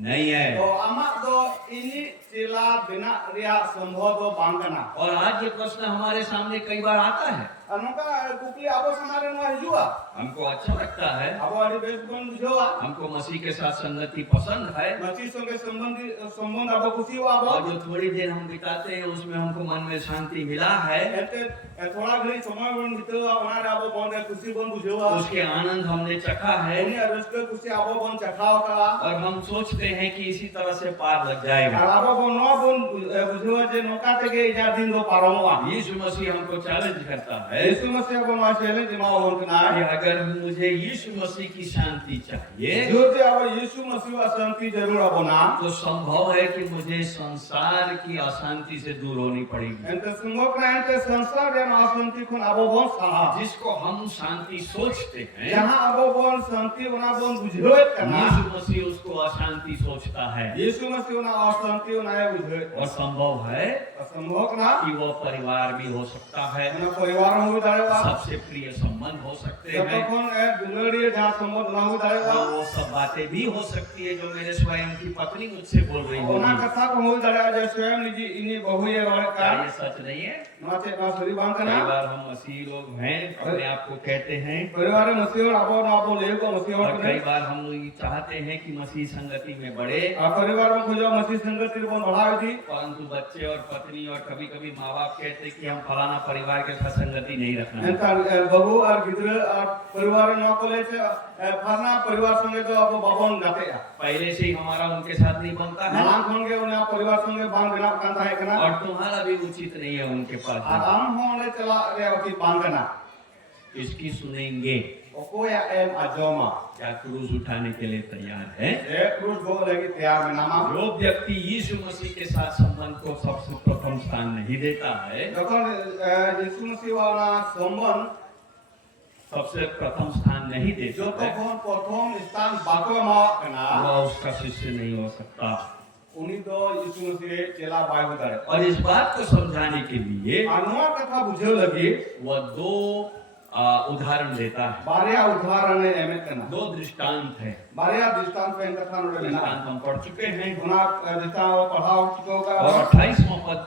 नहीं है। तो आमा तो इन्हीं चिला बिना रिया संभव तो बांगना और आज ये प्रश्न हमारे सामने कई बार आता है, अनुका कुकली आबो समारे नुआ हिजुआ हमको अच्छा लगता है, आबो अरे बेस कोन बुझोआ हमको मसीह के साथ संगति पसंद है, मसीह संगे संबंध आबो खुशी हुआ आबो और जो थोड़ी देर हम बिताते हैं उसमें हमको मन में शांति मिला है, एते थोड़ा घड़ी समय बन बितोआ ओना आबो बन खुशी बन बुझोआ उसके आनंद हमने चखा है उन्हीं अरस्के खुशी आबो बन चखाओ का और हम सोचते हैं कि इसी तरह से पार लग जाएगा। आबो बन नो बन बुझोआ जे नौका तेगे इजा दिन दो पारोवा यीशु मसीह हमको चैलेंज करता है यीशु मसीह को माशेले जिमाओ बन कि अगर मुझे यीशु मसीह की शांति चाहिए जो जे आबो यीशु मसीह अशांति जरूर आबो ना तो संभव है कि मुझे संसार की अशांति से दूर होनी पड़ेगी। एंते संगोक ना एंते संसार रे अशांति कोन आबो बन साहा जिसको हम शांति सोचते हैं जहां आबो बन शांति ओना बन बुझोए कना यीशु मसीह उसको अशांति सोचता है यीशु मसीह ओना अशांति ओना बुझोए और संभव है संभव ना कि वो परिवार भी हो सकता है, ओना परिवार हो दारेवा सबसे प्रिय संबंध हो सकते जब हैं कोन ए दुलड़ी जहां संबंध ना हो दारेवा और वो सब बातें भी हो सकती है जो मेरे स्वयं की पत्नी मुझसे बोल रही ओना होगी। कथा को हो दारेवा जे स्वयं निजी इनी बहु ये वाले क्या का ये सच नहीं है? नाचे ना सरी बांग कई कना बार हम मसीह लोग हैं, अपने आप को कहते हैं, परिवार में मसीह और आबो ना आबो ले को मसीह और और कई बार हम ये चाहते हैं कि मसीह संगति में बढ़े, परिवार में खोजो मसीह संगति को बढ़ावे थी परंतु बच्चे और पत्नी और कभी कभी माँ बाप कहते हैं कि हम फलाना परिवार के साथ संगति नहीं रखना। एंता बहु और गिद्र और परिवार न कोले से फाना परिवार संगे तो आबो बाबन गाते पहले से ही हमारा उनके साथ नहीं बनता है नाम होंगे उन्हें परिवार संगे बांध बिना कांता है कना और तुम्हारा भी उचित नहीं है उनके पास। आराम होने चला रे अति बांधना इसकी सुनेंगे, ओकोया एम अजोमा क्या क्रूज उठाने के लिए तैयार है? ए क्रूज गो लगी तैयार में नामा जो व्यक्ति यीशु मसीह के साथ संबंध को सबसे प्रथम स्थान नहीं देता है, যখন যিশু মসিহ ওনা সম্বন सबसे प्रथम स्थान नहीं देता है, যতক্ষণ প্রথম স্থান বাকো এমাওয়াᱜ কানা वह उसका शिष्य नहीं हो सकता। উনি তো যিশু মসিহ চেলা বাই হতে পারে। और इस बात को समझाने के लिए আর নোয়া কথা বুঝাও লাগি वह दो उदाहरण देता है, বারিয়া উদাহরণে এমে কানা दो दृष्टांत है। বারিয়া দৃষ্টান্ত এন কথা নোড়ে না दृष्टांत हम पढ़ चुके हैं ওনা দৃষ্টান্ত পড়াও চুকোগা और 28वां पद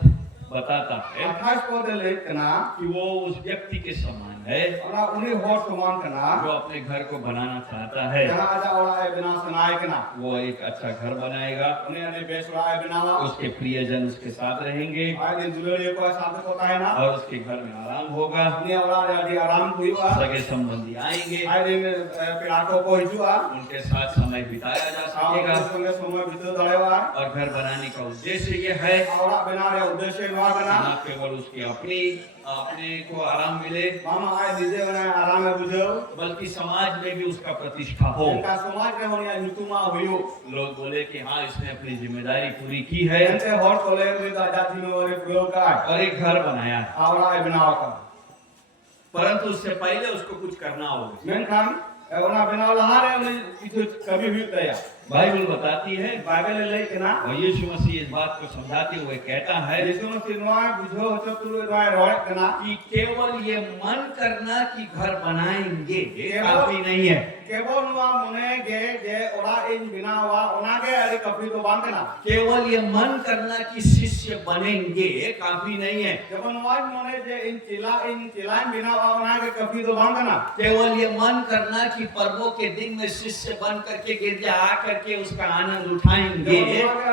बताता है 28 পদে লেখ কানা कि वो उस व्यक्ति के समान है ওনা উনি হর সমান কানা जो अपने घर को बनाना चाहता है। जहां आजा ओला ए बिना सनाय कना वो एक अच्छा घर बनाएगा, उन्हें अने बेसरा ए बनावा उसके प्रियजन उसके साथ रहेंगे आए दिन जुलड़े को साथ होता है ना और उसके घर में आराम होगा, उन्हें ओला रे आराम हुआ सगे संबंधी आएंगे, आए दिन पिराटो को हिजुआ उनके साथ समय बिताया जा सकेगा। और संगे समय बितो दळेवा और घर बनाने का उद्देश्य ये है ओला बिना रे उद्देश्य नवा कना ना केवल उसकी अपने को आराम मिले, मामा आए निजे बना आराम में बुझो बल्कि समाज में भी उसका प्रतिष्ठा हो। इनका समाज में होने नितुमा हुयो लोग बोले कि हाँ इसने अपनी जिम्मेदारी पूरी की है एंते हर कोले में जाति में और प्रयोग का और एक घर बनाया है, ओला ए बनावा का परंतु उससे पहले उसको कुछ करना होगा। मेनखान ओला बिना लहारे उन्हें किछु कभी भी तया बाइबल बताती है बाइबल ले केना और यीशु मसीह इस बात को समझाते हुए कहता है यीशु मसीह नवा बुझो हो तो नवा रोय कना कि केवल ये मन करना कि घर बनाएंगे केवल- काफी नहीं है, केवल नवा मने गे जे ओला इन बिनावा ओनागे अरे कभी तो बांध कना केवल ये मन करना कि शिष्य बनेंगे काफी नहीं है, जब नवा मने जे इन चिला बिनावा ओनागे कभी तो बांध कना केवल ये मन करना कि पर्वों के दिन में शिष्य बन करके गिरजा आकर के उसका आनंद उठाएंगे,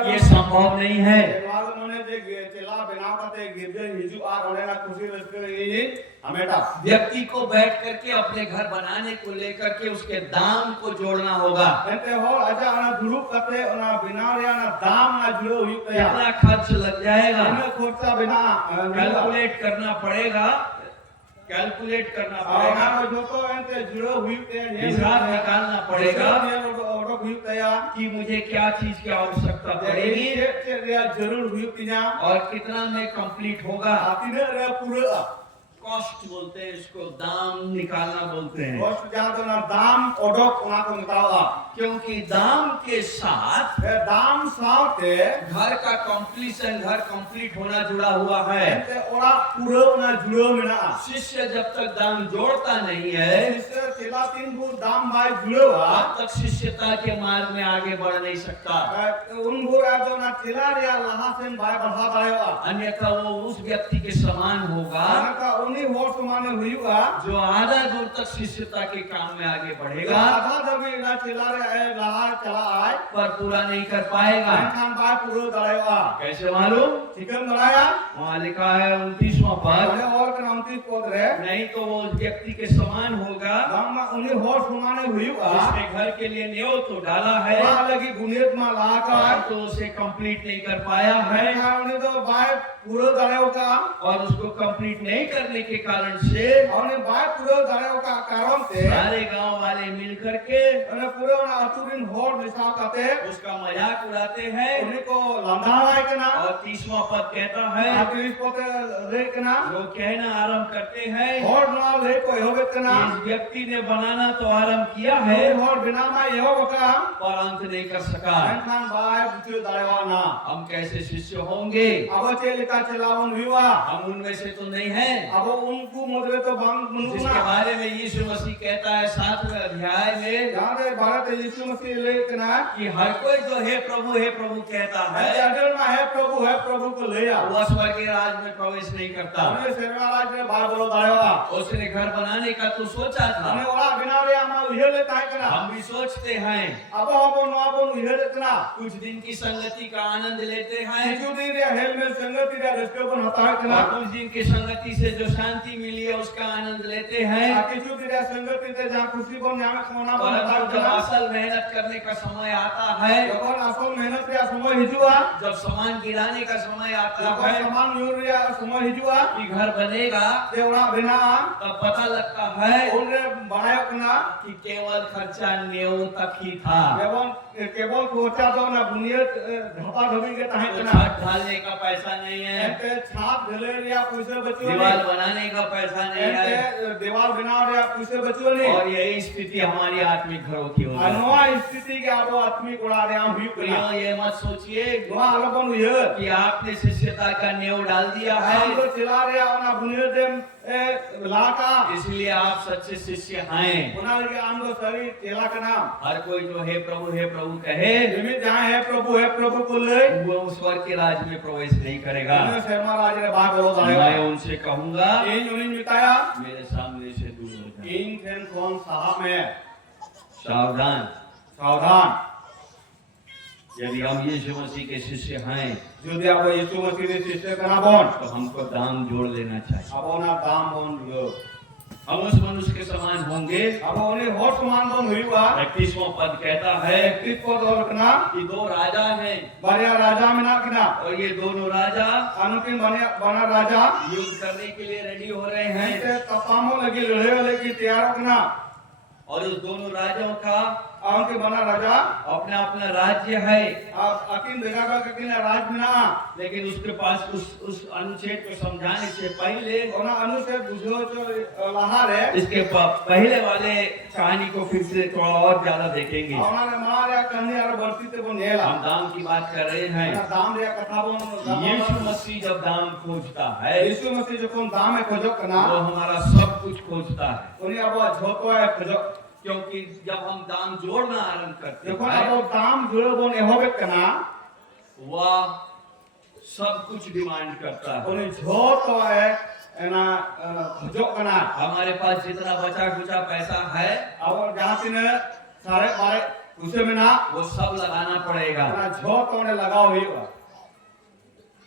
ये संभव नहीं है। नवा मने जे चिला बिनाव कते गिरजे हिजु आ ओनेना खुशी रसके ये हमेटा व्यक्ति को बैठ करके अपने घर बनाने को लेकर के उसके दाम को जोड़ना होगा, एते हो आजा ना दुरुप कते ओना बिना रे ना दाम ना जुड़ो हुई तया कितना खर्च लग जाएगा, इन खर्चा बिना कैलकुलेट करना पड़ेगा, कैलकुलेट करना ओना पड़ेगा, जो तो एते जुड़ो हुई तया हिसाब निकालना पड़ेगा ओडो हुई तया कि मुझे क्या चीज की आवश्यकता पड़ेगी जरूर हुई तिना और कितना में कंप्लीट होगा। आतिने रे पूरा कॉस्ट बोलते हैं इसको, दाम निकालना बोलते हैं, कॉस्ट जहां तो ना दाम ओडोक ओना को बतावा क्योंकि दाम के साथ ए दाम साथे घर का कंप्लीशन, घर कंप्लीट होना जुड़ा हुआ है। एते ओरा पूरा ना जुड़ो मिना शिष्य जब तक दाम जोड़ता नहीं है इससे चिला तीन गु दाम बाय जुड़ोवा तब तक शिष्यता के मार्ग में आगे बढ़ नहीं सकता, उन गुरा जो ना चिला रे लहासेन बाय बढ़ा बायवा अन्यथा वो उस व्यक्ति के समान होगा का उन्हीं होश माने हुईवा जो आधा दूर तक शिष्यता के काम में आगे बढ़ेगा आधा दबी ना चिला रे लहा चला आए पर पूरा नहीं कर पाएगा। खान बाय पूरा दड़ायवा कैसे मालूम? चिकन दड़ाया वहाँ लिखा है 29वां पद, अरे और का 29 पद रे नहीं तो वो उस व्यक्ति के समान होगा दाम उन्हीं होश माने हुईवा जिसने घर के लिए न्योत तो डाला है वहां लगी गुनियत में ला का तो उसे कंप्लीट नहीं कर पाया है उन्हें तो बाय पूरा दड़ायो का और उसको कंप्लीट नहीं करने के कारण से उन्हें बाय पूरा दड़ायो का कारण से सारे गांव वाले मिल करके उन्हें पूरा ना अतुरिन होर निशान करते उसका मजाक उड़ाते हैं उन्हीं को लंधावा है ना और 30वां पद कहता है आखिरी पोते ले कना लोग कहना आरंभ करते हैं और ना ले को होवे कना इस व्यक्ति ने बनाना तो आरंभ किया है और बिना मा यो बका पर अंत नहीं कर सका, खान बाय बुचु दड़ेवा ना हम कैसे शिष्य होंगे? अब चेलिका चलावन हुआ हम उनमें से तो नहीं हैं अब उनको मुद्रे तो बांग जिसके मुनुना बारे में यीशु मसीह कहता है 7वें अध्याय में यहां दे भारत यीशु मसीह ले कना कि हर कोई जो हे प्रभु कहता है अडल में है प्रभु को ले आ वह स्वर्ग के राज में प्रवेश नहीं करता। हमने सेवा राज में बाय बोलो दड़ेवा उसने घर बनाने का तो सोचा था, हमने ओला बिना रे हम उहे ले ताय कना हम भी सोचते हैं, अब नो उहे ले कना कुछ दिन की संगति का आनंद लेते हैं किछु दिन रे हेल में संगति रे रस्ते पर हता कना और कुछ दिन की संगति से जो शांति मिली है उसका आनंद लेते हैं, किछु दिन रे संगति से जहां खुशी बन जावे खाना और बन जब असल मेहनत करने का समय आता है, जब असल मेहनत रे समय हिजुआ जब सामान गिराने का समय आता जब है सामान यूर रे समय हिजुआ कि घर बनेगा देवड़ा बिना तब पता लगता है उनरे बनायो कना कि कि केवल खर्चा नेव तक ही था। केवल खर्चा तो ना बुनियाद ढपा ढपी के ताहे तो कना छत ढालने का पैसा नहीं है, एते छाप ढले रिया पैसे बचो दीवार बनाने का पैसा नहीं है, एते दीवार बनाव रिया पैसे बचो नहीं। और यही स्थिति हमारी आत्मिक घरों की हो अनवा गई। स्थिति के आबो आत्मिक उड़ा रिया हुई कना प्रियो, ये मत सोचिए नवा आलोपन हुई कि आपने शिष्यता का नेव डाल दिया हम तो है चला रिया ना बुनियाद लाका इसलिए आप सच्चे शिष्य हैं। उना लगे हम तो सरी चला का नाम हर कोई जो हे प्रभु कहे, निमित जहां है प्रभु को ले वो स्वर्ग के राज में प्रवेश नहीं करेगा। उन्हें शर्मा राज रे बात बोलो मैं दाए उनसे कहूंगा इन उन्हें मिटाया मेरे सामने से दूर हो जाओ। इन टेन कौन साहब में सावधान, सावधान। यदि हम यीशु मसीह के शिष्य हैं यदि आप यीशु मसीह ने शिष्य कना बोन तो हमको दाम जोड़ लेना चाहिए। अब ना दाम बोन लो हम उस मनुष्य के समान होंगे। अब उन्हें होश समान बोन हुई हुआ 31वां पद कहता है 31 पद और कना कि दो राजा हैं बढ़िया राजा में ना किना और ये दोनों राजा अनुकिन बना राजा युद्ध करने के लिए रेडी हो रहे हैं। ऐसे तपामो लगी लड़े वाले की तैयार कना और उस दोनों राजाओं का उनके बना राजा अपना अपना राज्य है, अकिन देखा का किना राज में ना लेकिन उसके पास उस अनुच्छेद को समझाने से पहले और ना अनुच्छेद बुझो जो लहार है इसके पहले वाले कहानी को फिर से थोड़ा और ज्यादा देखेंगे। हमारे मारे कन्या और बढ़ती ते बोन नेला हम दाम की बात कर रहे हैं। ना दाम रे कथा बोन यीशु मसीह जब दाम खोजता है यीशु मसीह जो कौन दाम है खोजो कना वो हमारा सब कुछ खोजता है। उन्हें अब झोको है खोजो क्योंकि जब हम दाम जोड़ना आरंभ करते देखो हैं अब दाम जुड़े बोन एहोबे कना वह सब कुछ डिमांड करता है। उन्हें झोको है ना खोजो कना हमारे पास जितना बचा खुचा पैसा है और जहाँ तीन सारे बारे उसे में ना वो सब लगाना पड़ेगा। ना झोको ने लगाओ हुई हुआ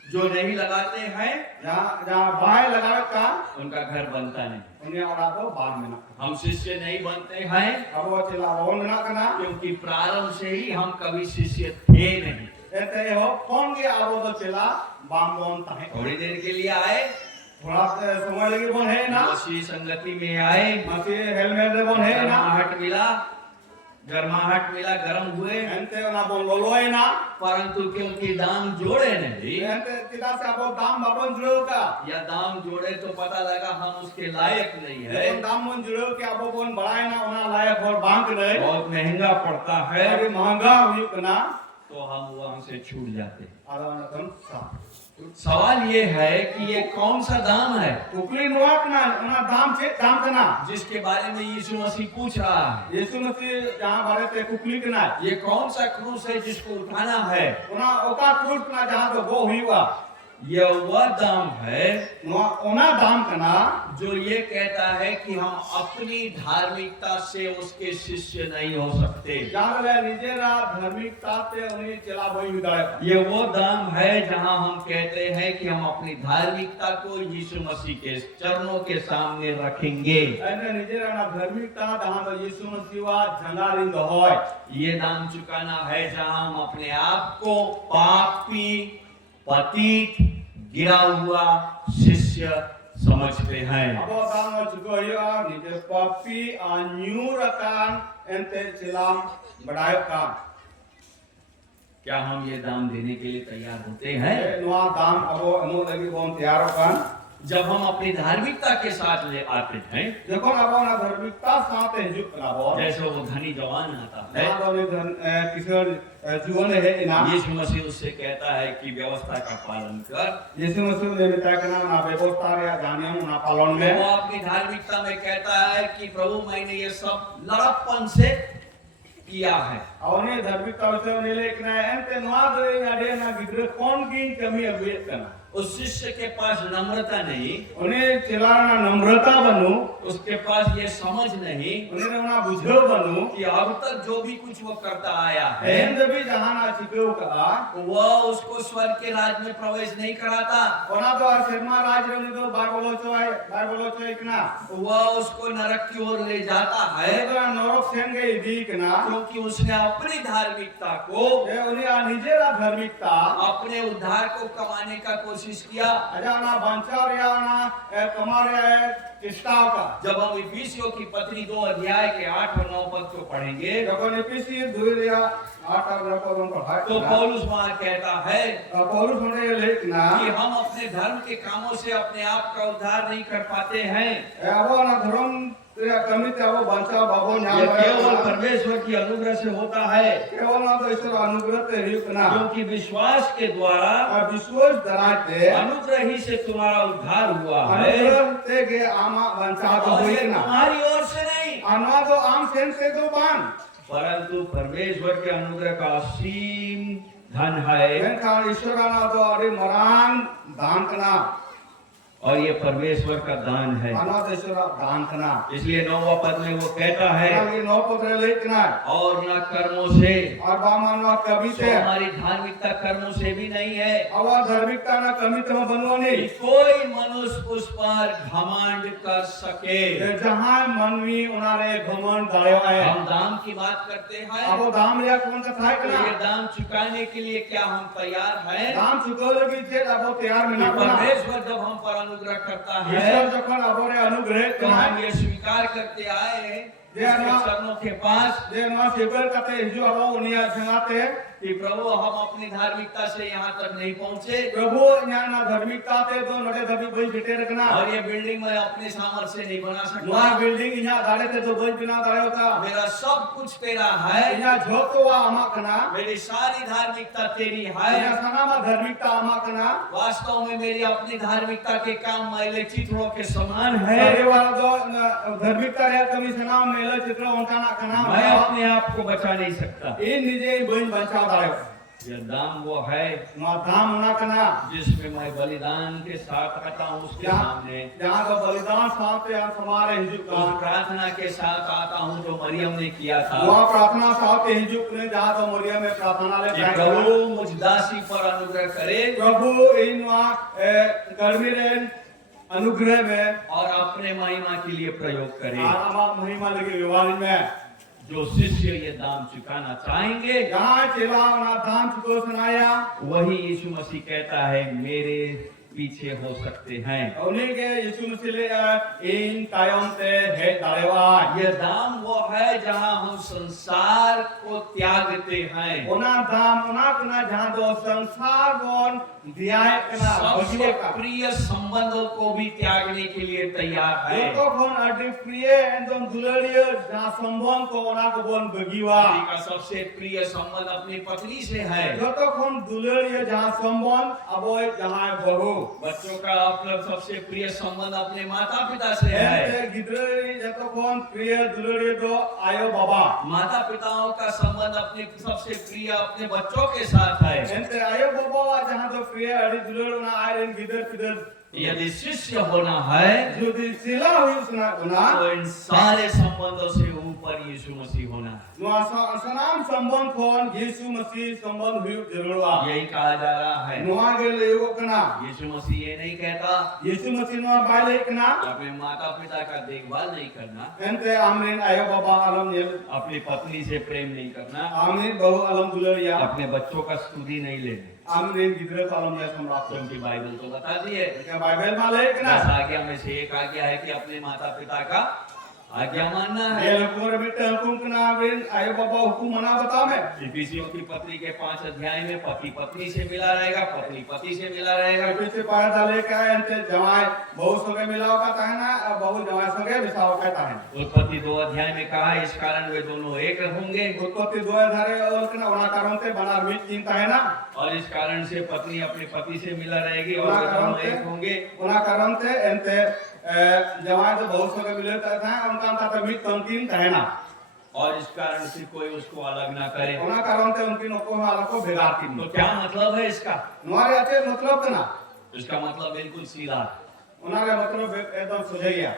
जो नहीं लगाते हैं जहाँ जहाँ बाएं लगावे का उनका घर बनता नहीं। उन्हें और आपको बाद में ना हम शिष्य नहीं बनते हैं अब वो चिल्ला बोल ना करना क्योंकि प्रारंभ से ही हम कभी शिष्य थे नहीं। ऐसे हो कौन के अब वो तो चिल्ला बाम बोन ताहे थोड़ी देर के लिए आए, थोड़ा समय लगी बोन है ना मसीह संगति में आए, मसीह हेलमेट रे बोन है ना गर्माहट मिला, गर्म हुए, एंते ना बोन लोलो है ना परंतु क्योंकि दाम जोड़े नहीं एंते चिल्ला से अब दाम बाबन जुड़ो का या दाम जोड़े तो पता लगा हम उसके लायक नहीं है, कौन दाम बोन जुड़ो के अब बोन बढ़ाए ना उना लायक और बांक नहीं बहुत महंगा पड़ता है, अरे महंगा हुई कना तो हम वहां से छूट जाते हैं। आधा ना तुम सा सवाल ये है कि ये कौन सा दाम है कुकली नुआ कना उना दाम से दाम कना जिसके बारे में यीशु मसीह पूछ रहा है। यीशु मसीह जहाँ बारे ते कुकली कना ये कौन सा क्रूस है जिसको उठाना है? उना ओका क्रूस कना जहाँ तो वो हुई हुआ ये वह दाम है उना दाम कना जो ये कहता है कि हम अपनी धार्मिकता से उसके शिष्य नहीं हो सकते। जहाँ वे निजेरा धार्मिकता से उन्हें चला वही विदायक ये वो दाम है जहां हम कहते हैं कि हम अपनी धार्मिकता को यीशु मसीह के चरणों के सामने रखेंगे। ऐसे निजेरा ना धार्मिकता जहाँ तो यीशु मसीह वा झंगारिंद होय ये दाम चुकाना है जहां हम अपने आप को पापी, पतित, गिरा हुआ शिष्य समझते हैं। अब दाम हो चुका है निजे पापी अन्यूरकान एंते चिलाम बढ़ायो का क्या हम ये दाम देने के लिए तैयार होते हैं? नुआ दाम अब अमो लगी बहुत तैयार होकान जब हम अपनी धार्मिकता के साथ ले आते हैं, देखो अब ना धार्मिकता साथ है जो कराबो जैसे वो धनी जवान आता है, जहाँ तो ने किशोर जीवन है इनाम यीशु मसीह उससे कहता है कि व्यवस्था का पालन कर। यीशु मसीह ने बताया कि ना व्यवस्था या जाने ना पालन में वो अपनी धार्मिकता में कहता है कि प्रभु मैंने ये सब लड़कपन से किया है। ಅವನೇ धार्मिकता से उन्हें लेकिन एंते नुआ दे ना दे ना गिद्र कौन की कमी अभी करना उस शिष्य के पास नम्रता नहीं, उन्हें चिल्लाना नम्रता बनू उसके पास ये समझ नहीं उन्हें ना बुझो बनू कि अब तक जो भी कुछ वो करता आया है एंद भी जहाँ ना छिपे का वह उसको स्वर्ग के राज में प्रवेश नहीं कराता। ओना तो शर्मा राज रे तो बाइबलो चो इकना वह उसको नरक की ओर ले जाता है तो नरक सेन गई दीकना क्योंकि उसने अपनी धार्मिकता को ये उन्हें निजेरा धार्मिकता अपने उद्धार को कमाने का कोशिश कोशिश किया। Ajana bancar ya na kamare चेष्टा का जब हम इफिसियों की पत्री 2 अध्याय के 8 और 9 पद को पढ़ेंगे जब एफिसी 2 8 और 9 पद में पढ़ा तो पौलुस वहां कहता है पौलुस ने लिखना कि हम अपने धर्म के कामों से अपने आप का उद्धार नहीं कर पाते हैं। अब ना धर्म कमी ते अब बंचा बाबू न्याय ये केवल परमेश्वर की अनुग्रह से होता है, केवल ना तो ईश्वर अनुग्रह ते रिकना क्योंकि विश्वास के द्वारा विश्वास दराते अनुग्रह ही से तुम्हारा उद्धार हुआ है, अनुग्रह ते के आमा बंचा तो और ये होइना तुम्हारी ओर से नहीं अनवा तो आम सेन से तो बान परंतु परमेश्वर के अनुग्रह का असीम धन है, का ईश्वर ना तो अरे मरान दान कना और ये परमेश्वर का दान है। अनवा ईश्वर दान कना इसलिए 9वां पद में वो कहता है ये 9 पत्र लिखना और न कर्मों से, और बामानवा कवि तो से हमारी धार्मिकता कर्मों से भी नहीं है, अब धार्मिकता ना कमी तो बनवानी कि कोई मनुष्य उस पर घमंड कर सके। जहां मनवी उनारे घमंड दायो है हम दाम की बात करते हैं, अब दाम या कौन सा था तो कना ये दाम चुकाने के लिए क्या हम तैयार हैं? दाम चुकोले की जे अब तैयार कि मिला बना परमेश्वर जब हम पर अनुग्रह करता है ईश्वर जखन अब अनुग्रह तो कना हम ये स्वीकार करते आए हैं जे उसके चरणों के पास जे मा सेवर कते जो अब उनिया संगाते कि प्रभु हम अपनी धार्मिकता से यहाँ तक नहीं पहुँचे प्रभु यहाँ ना धार्मिकता ते तो नडे दबी बई बिटे रखना और ये बिल्डिंग मैं अपने सामर्थ्य से नहीं बना सकता। वहां बिल्डिंग यहाँ दाड़े ते तो बई बिना दाड़े का मेरा सब कुछ तेरा है, यहाँ झोको आमा कना मेरी सारी धार्मिकता तेरी यहाँ है। सनामा धार्मिकता आमा कना वास्तव में मेरी अपनी धार्मिकता के काम मैले चित्रों के समान है। सारे वाला तो धार्मिकता रे कमी सना मेले चित्र उनका ना कना मैं अपने आप को बचा नहीं सकता। इन निजे बन बचा दाड़े यह दाम वो है मा दाम ना कना जिसमें मैं बलिदान के साथ आता हूँ उसके सामने, जहाँ तो बलिदान साथ हम समारे हिजुक उस प्रार्थना के साथ आता हूँ जो मरियम ने किया था वहाँ प्रार्थना साथ हिजुक ने जहाँ तो मरियम में प्रार्थना ले कि प्रभु मुझ दासी पर अनुग्रह करे प्रभु इन वहाँ गर्मी रे अनुग्रह में और अपने महिमा के लिए प्रयोग करे। आमा महिमा लगे विवाह में जो शिष्य ये दाम चुकाना चाहेंगे जहाँ चेला ना दाम चुको सुनाया वही यीशु मसीह कहता है मेरे पीछे हो सकते हैं। उन्हीं के यीशु मसीह ले इन कायम से है दालेवा यह दाम वो है जहां हम संसार को त्यागते हैं, उना दाम उना कना जहाँ तो संसार कौन दिया है कना सबसे प्रिय संबंधों को भी त्यागने के लिए तैयार है। तो कौन अति प्रिय एकदम दुलड़िय जहाँ संबंध को उना को बोन बगीवा का सबसे प्रिय संबंध अपनी पत्नी से है। जो तो कौन दुलड़िय जहाँ संबंध अब जहाँ बहू बच्चों का अपना सबसे प्रिय संबंध अपने माता पिता से है। गिद्री जतो कौन प्रिय दुलड़िय तो आयो बाबा माता पिताओं का संबंध अपने सबसे प्रिय अपने बच्चों के साथ है। एंते आयो बाबा जहाँ तो प्रिय अड़ी दुलड़ ना आये गिदर पिदर यदि शिष्य होना है जो सिला हुई उसना गुना तो इन सारे संबंधों से ऊपर यीशु मसीह होना है। नुआ सनाम संबंध कौन यीशु मसीह संबंध हुई जरूरवा यही कहा जा रहा है। नुआ गेले युगो कना यीशु मसीह ये नहीं कहता यीशु मसीह नुआ बाले कना अपने माता पिता का देखभाल नहीं करना, एंते आमरीन आयो बाबा अलम ये अपनी पत्नी से प्रेम नहीं करना, आमरीन बहु अलम दुलड़िया अपने बच्चों का स्तुति नहीं लेना, आमरीन गिदरे अलम ये सम्राट क्योंकि बाइबल तो बता दी है। क्या बाइबल में ले कना 10 आज्ञा में से एक आज्ञा है कि अपने माता पिता का आज्ञा मानना है। ये लोगों बेटे हुकुम कना आमरीन आयो बाबा हुकुम मना बता में इफिसियों की पत्री के 5 अध्याय में पति पत्नी से मिला रहेगा, पत्नी पति से मिला रहेगा। पीछे पाया डाले का एंते जवाई बहु संगे मिलाओ का ताहना और बहु जवाई संगे मिसाओ का ताहना उत्पत्ति 2 अध्याय में कहा इस कारण वे दोनों एक होंगे, उत्पत्ति 2 धारे और कना उना कारण से बना मीट चिंता है ना और इस कारण से पत्नी अपने पति से मिला रहेगी और वे दोनों एक होंगे। उना कारण से एंते जवाई तो बहुत संगे मिले था उनका का मीट तंकीन कहना और इस कारण से कोई उसको अलग ना करे। उना कारण से उनकी नौकों वाला को भेगाती तो क्या मतलब है इसका? हमारे अच्छे मतलब कना इसका मतलब बिल्कुल सीधा, उनारे मतलब एकदम सुझैया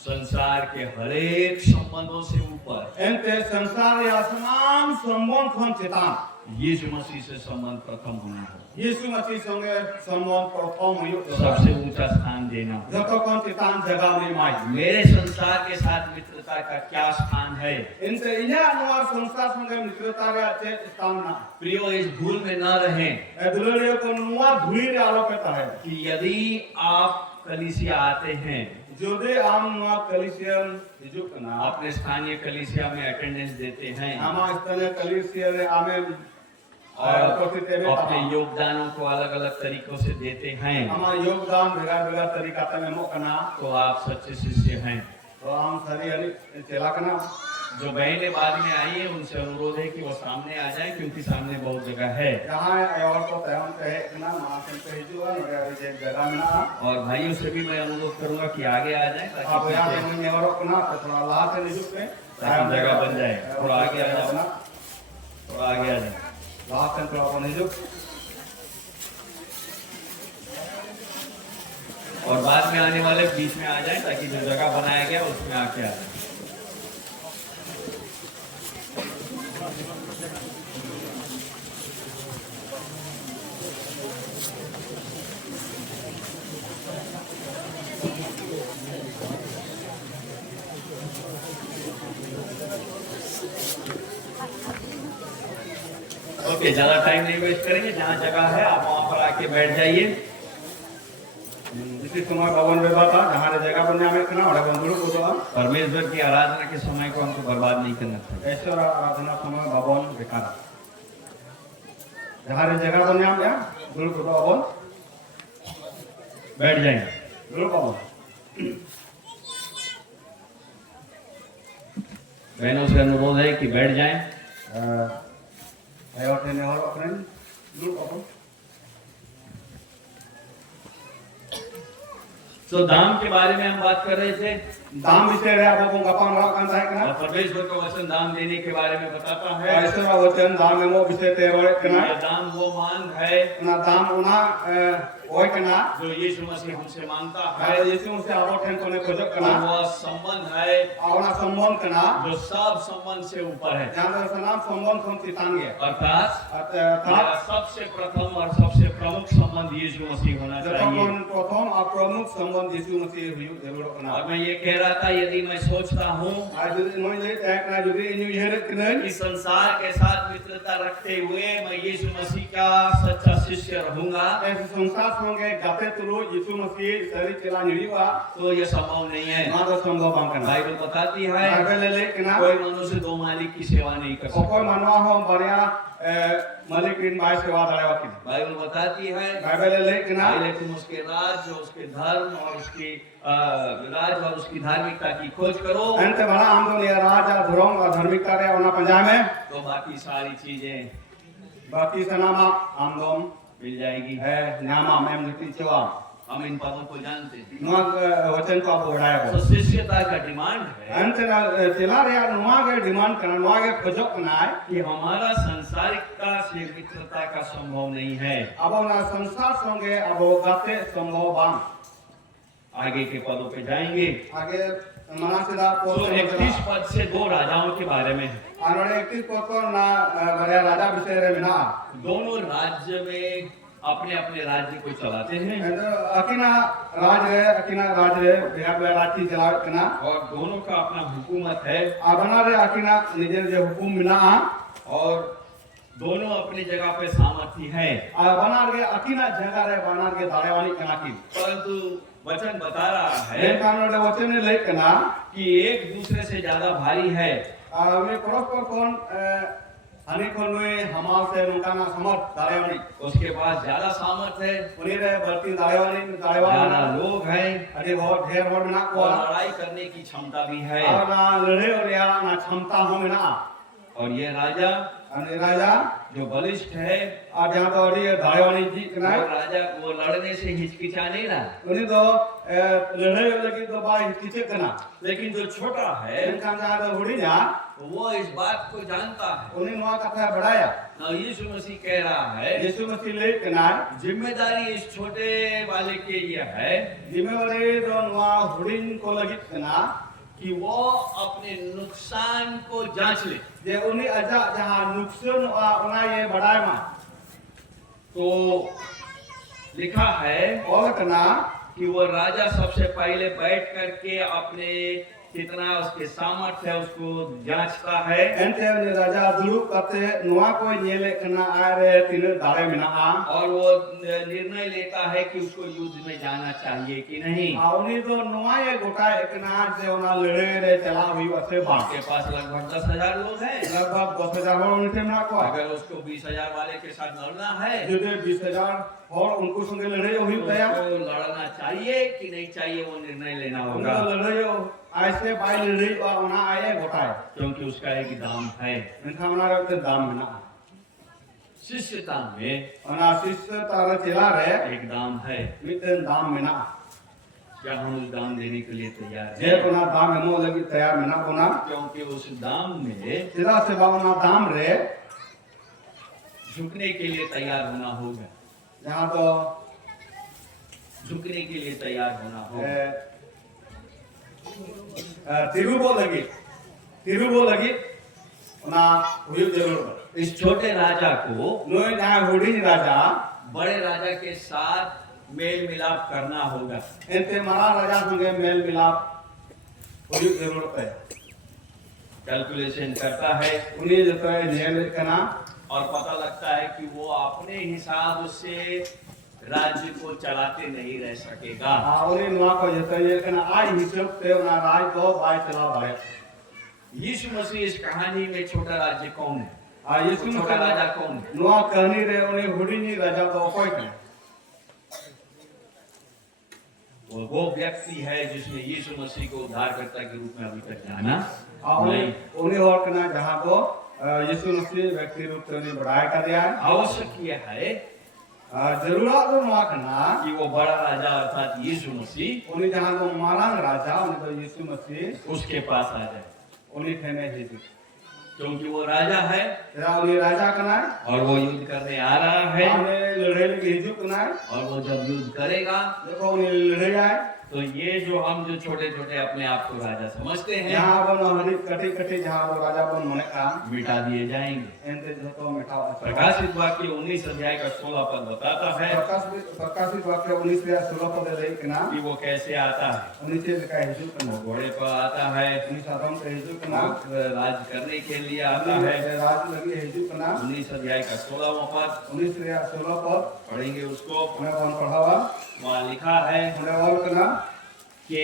संसार के हरेक संबंधों से ऊपर एंते संसार या तमाम संबंध खन चेतान यीशु मसीह से संबंध प्रथम होना हो, यीशु मसीह संगे संबंध प्रथम हुई सबसे ऊंचा स्थान देना हो। जतो कौन चितान जगह में माई मेरे संसार के साथ मित्रता का क्या स्थान है? इनसे इन्हें अनुवार संसार संगे मित्रता रे अच्छे स्थान प्रियो, इस भूल में न रहें दुलड़ियों को नुआ धुई रे आलोकता है कि यदि आप कलीसिया आते हैं, जोदे आम नुआ कलिसियन हिजुक ना अपने स्थानीय कलीसिया में अटेंडेंस देते हैं आमा स्थले कलिसियन रे आमे और अपने योगदानों को अलग अलग तरीकों से देते हैं, आमा योगदान भेगा भेगा तरीका तमे मो कना तो आप सच्चे शिष्य हैं। तो हम सरी हरी चला कना जो बहनें बाद में आई है उनसे अनुरोध है कि वो सामने आ जाएं, क्योंकि सामने बहुत जगह है। जहां और तो तयम कहे कना मासन पे हिजुआ रे जगह में ना और भाइयों से भी मैं अनुरोध करूंगा कि आगे आ जाएं आप ताकि यहां में और कना थोड़ा ला से हिजुक पे ताकि जगह बन जाए। थोड़ा आगे आ जाओ, थोड़ा आगे आ जाए। ला से थोड़ा अपन हिजुक और बाद में आने वाले बीच में आ जाएं ताकि जो जगह बनाया गया उसमें आके आ जाए। ओके, ज्यादा टाइम नहीं वेस्ट करेंगे। जहाँ जगह है आप वहाँ पर आके बैठ जाइए। इसी समय भवन व्यवस्था जहाँ जगह बनने में कना और बंधुड़ को तो परमेश्वर की आराधना के समय को हमको बर्बाद नहीं करना चाहिए। ईश्वर आराधना समय भवन बेकार जहाँ जगह बनने में गुरु को भवन बैठ जाएंगे। गुरु भवन बहनों से अनुरोध है कि बैठ जाएं। अयोध्या ने और अपने गुरु भवन तो दाम के बारे में हम बात कर रहे थे। दाम विषय रे आप को गपान वाला कान है कना और परमेश्वर का वचन दाम देने के बारे में बताता है। ईश्वर वचन दाम में वो विषय ते रे कना ये दाम वो मांग है ना दाम उना ओय कना जो यीशु मसीह हमसे मांगता है। है यीशु से आवो ठन कोने खोजक और कना वो संबंध है आवना संबंध कना जो सब संबंध से ऊपर है, जहां सनाम संबंध हम चितांगे अर्थात था हमारा सबसे प्रथम और सबसे प्रमुख संबंध यीशु मसीह होना चाहिए। जतोन प्रथम और प्रमुख संबंध यीशु मसीह हुई जरूर कना और मैं ये कह रहा था, यदि मैं सोचता हूँ आज मैं ले तक ना जुदी इन ये कनन इस संसार के साथ मित्रता रखते हुए मैं यीशु मसीह का सच्चा शिष्य रहूंगा, ऐसे संसार संगे गाते तुलो यीशु मसीह सरी चला निवा तो ये संभव नहीं है। ना तो संभव बांकना बाइबल बताती है बाइबल ले कना कोई मनुष्य दो मालिक की सेवा नहीं कर सकता। कोई मनवा हो बढ़िया मालिक इन बाय सेवा दाड़ेवा की बाइबल बताती है बाइबल ले कना पहले तुम उसके राज और उसके धर्म और उसकी राज और उसकी धार्मिकता की खोज करो, अंत बड़ा हम तो राज और धर्म और धार्मिकता रे ओना पंजा में तो बाकी सारी चीजें बाकी सनामा आमदम मिल जाएगी। है नामा मैम नीति चवा हम इन पदों को जानते हैं। नुआ वचन को आप बढ़ाया तो शिष्यता का डिमांड है अंत चला रे नुआ के डिमांड करना नुआ के खोजो करना है कि हमारा सांसारिकता से मित्रता का संभव नहीं है। अब ना संसार संगे अब गाते संभव बाम आगे के पदों पे जाएंगे। आगे मनासिदा तो 31 पद से दो राजाओं के बारे में है। आनोड़े 31 पद को ना बड़े राजा विषय रे बिना दोनों राज्य में अपने अपने राज्य को चलाते हैं अकिना राज रे बिहार में राजी चला कना और दोनों का अपना हुकूमत है आबना रे अकिना निजे जे हुकुम बिना और दोनों अपनी जगह पे सामर्थ्य है। आबना रे अकिना जगह रे बना के दाड़ेवानी कना की परंतु वचन बता रहा ये है कानोड़े वचन ले कना कि एक दूसरे से ज्यादा भारी है। वे क्रॉस पर कौन हनी कोन में हमाल से नुकाना समर्थ दाड़ेवानी उसके पास ज्यादा सामर्थ्य है, उन्हीं रे बढ़ती दाड़ेवानी ज्यादा लोग हैं अरे बहुत ढेर वर्ड ना को और लड़ाई करने की क्षमता भी है। और ना लड़े और या ना क्षमता हो ना और ये राजा अने राजा जो बलिष्ठ है और जहाँ तो ये दाड़ेवानी जी वो कना राजा वो लड़ने से हिचकिचा नहीं रहा, उन्हीं तो लड़े लगी तो बाई किचे कना लेकिन जो छोटा है इनका जहाँ तो हुड़ी जा वो इस बात को जानता है। उन्हीं नुआ कथा बढ़ाया ना यीशु मसीह कह रहा है यीशु मसीह ले कना जिम्मेदारी इस छोटे वाले के ये है जिम्मेवारी तो नुआ हुड़ी को लगी कना कि वो अपने नुकसान को जांच ले। जे उनी अजा जहां नुकसान ओना ये बड़ाय मा तो लिखा है और कना कि वो राजा सबसे पहले बैठ करके अपने कितना उसके सामर्थ्य है उसको जांचता है। एंते उनी राजा दुरुप करते नुआ कोई नेले कना आरे तीन दाड़े मिना और वो निर्णय लेता है कि उसको युद्ध में जाना चाहिए कि नहीं। उनी तो नुआ ये गोटा एकना जे ओना लड़े रे चला हुई असे बात के पास लगभग 10,000 लोग हैं। लगभग 10,000 और उनसे ना को अगर उसको 20,000 वाले के साथ लड़ना है जो 20,000 और उनको संगे लड़े हुई तैयार तो लड़ना चाहिए कि नहीं चाहिए वो निर्णय लेना होगा। उनको लड़े ऐसे बाई लड़े ओना आए गोटा है क्योंकि उसका एक दाम है। इनका हमारा तो दाम मिना शिष्यता में ओना शिष्य तारा चला रे एक दाम है। मितन दाम मिना क्या हम उस दाम देने के लिए तैयार जे हैं? कोना दाम हमो लगी तैयार मिना कोना क्योंकि उस दाम में सिरा से बावना दाम रे झुकने के लिए तैयार होना होगा। जहां तो झुकने के लिए तैयार होना होगा। तिरुबो लगी ओना हुई जरूर इस छोटे राजा को नोय ना हुडी राजा बड़े राजा के साथ मेल मिलाप करना होगा। एते मारा राजा संगे मेल मिलाप हुई जरूरत है। कैलकुलेशन करता है उन्हें जो है नियम करना और पता लगता है कि वो अपने हिसाब से राज्य को चलाते नहीं रह सकेगा। उन्हें नुआ को जो है करना आज हिसाब से ओना राज को बाय चला बाय। यीशु मसीह इस कहानी में छोटा राज्य कौन है? यीशु छोटा राजा कौन है? नुआ कहनी रे उन्हें हुडी नहीं राजा तो कोई नहीं वो व्यक्ति है जिसने यीशु मसीह को उद्धारकर्ता के रूप में अभी तक जाना उन्हें नहीं। उन्हें और करना जहां को यीशु मसीह व्यक्ति रूप से उन्हें बढ़ाया कर दिया है। आवश्यक यह है जरूरत तो नुआ करना कि वो बड़ा राजा अर्थात यीशु मसीह उन्हें जहां को मारांग राजा उन्हें तो यीशु मसीह उसके पास आ जाए, उन्हें ठहने ही थी क्योंकि वो राजा है तेरा उन्हें राजा करना है और वो युद्ध करने आ रहा है। उन्हें लड़े लगे हिजू करना है और वो जब युद्ध करेगा देखो उन्हें लड़े जाए तो ये जो हम जो छोटे छोटे अपने आप को राजा समझते हैं जहां बन हरी कटी कटी जहां वो राजा बन मने काम मिटा दिए जाएंगे। एंते जो तो मिठाओ प्रकाशित वाक्य 19 अध्याय का 16 पद बताता है प्रकाशित वाक्य 19 से 16 पद है कि कि वो कैसे आता है। 19 से का हिजू करना वो घोड़े पर आता है, 19 आदम से हिजू करना वो राज करने के लिए आता है। राज लगी हिजू करना 19 अध्याय का 16वां पद 19 से 16 पद पढ़ेंगे उसको। उन्हें कौन पढ़ावा वहाँ लिखा है उन्हें और करना कि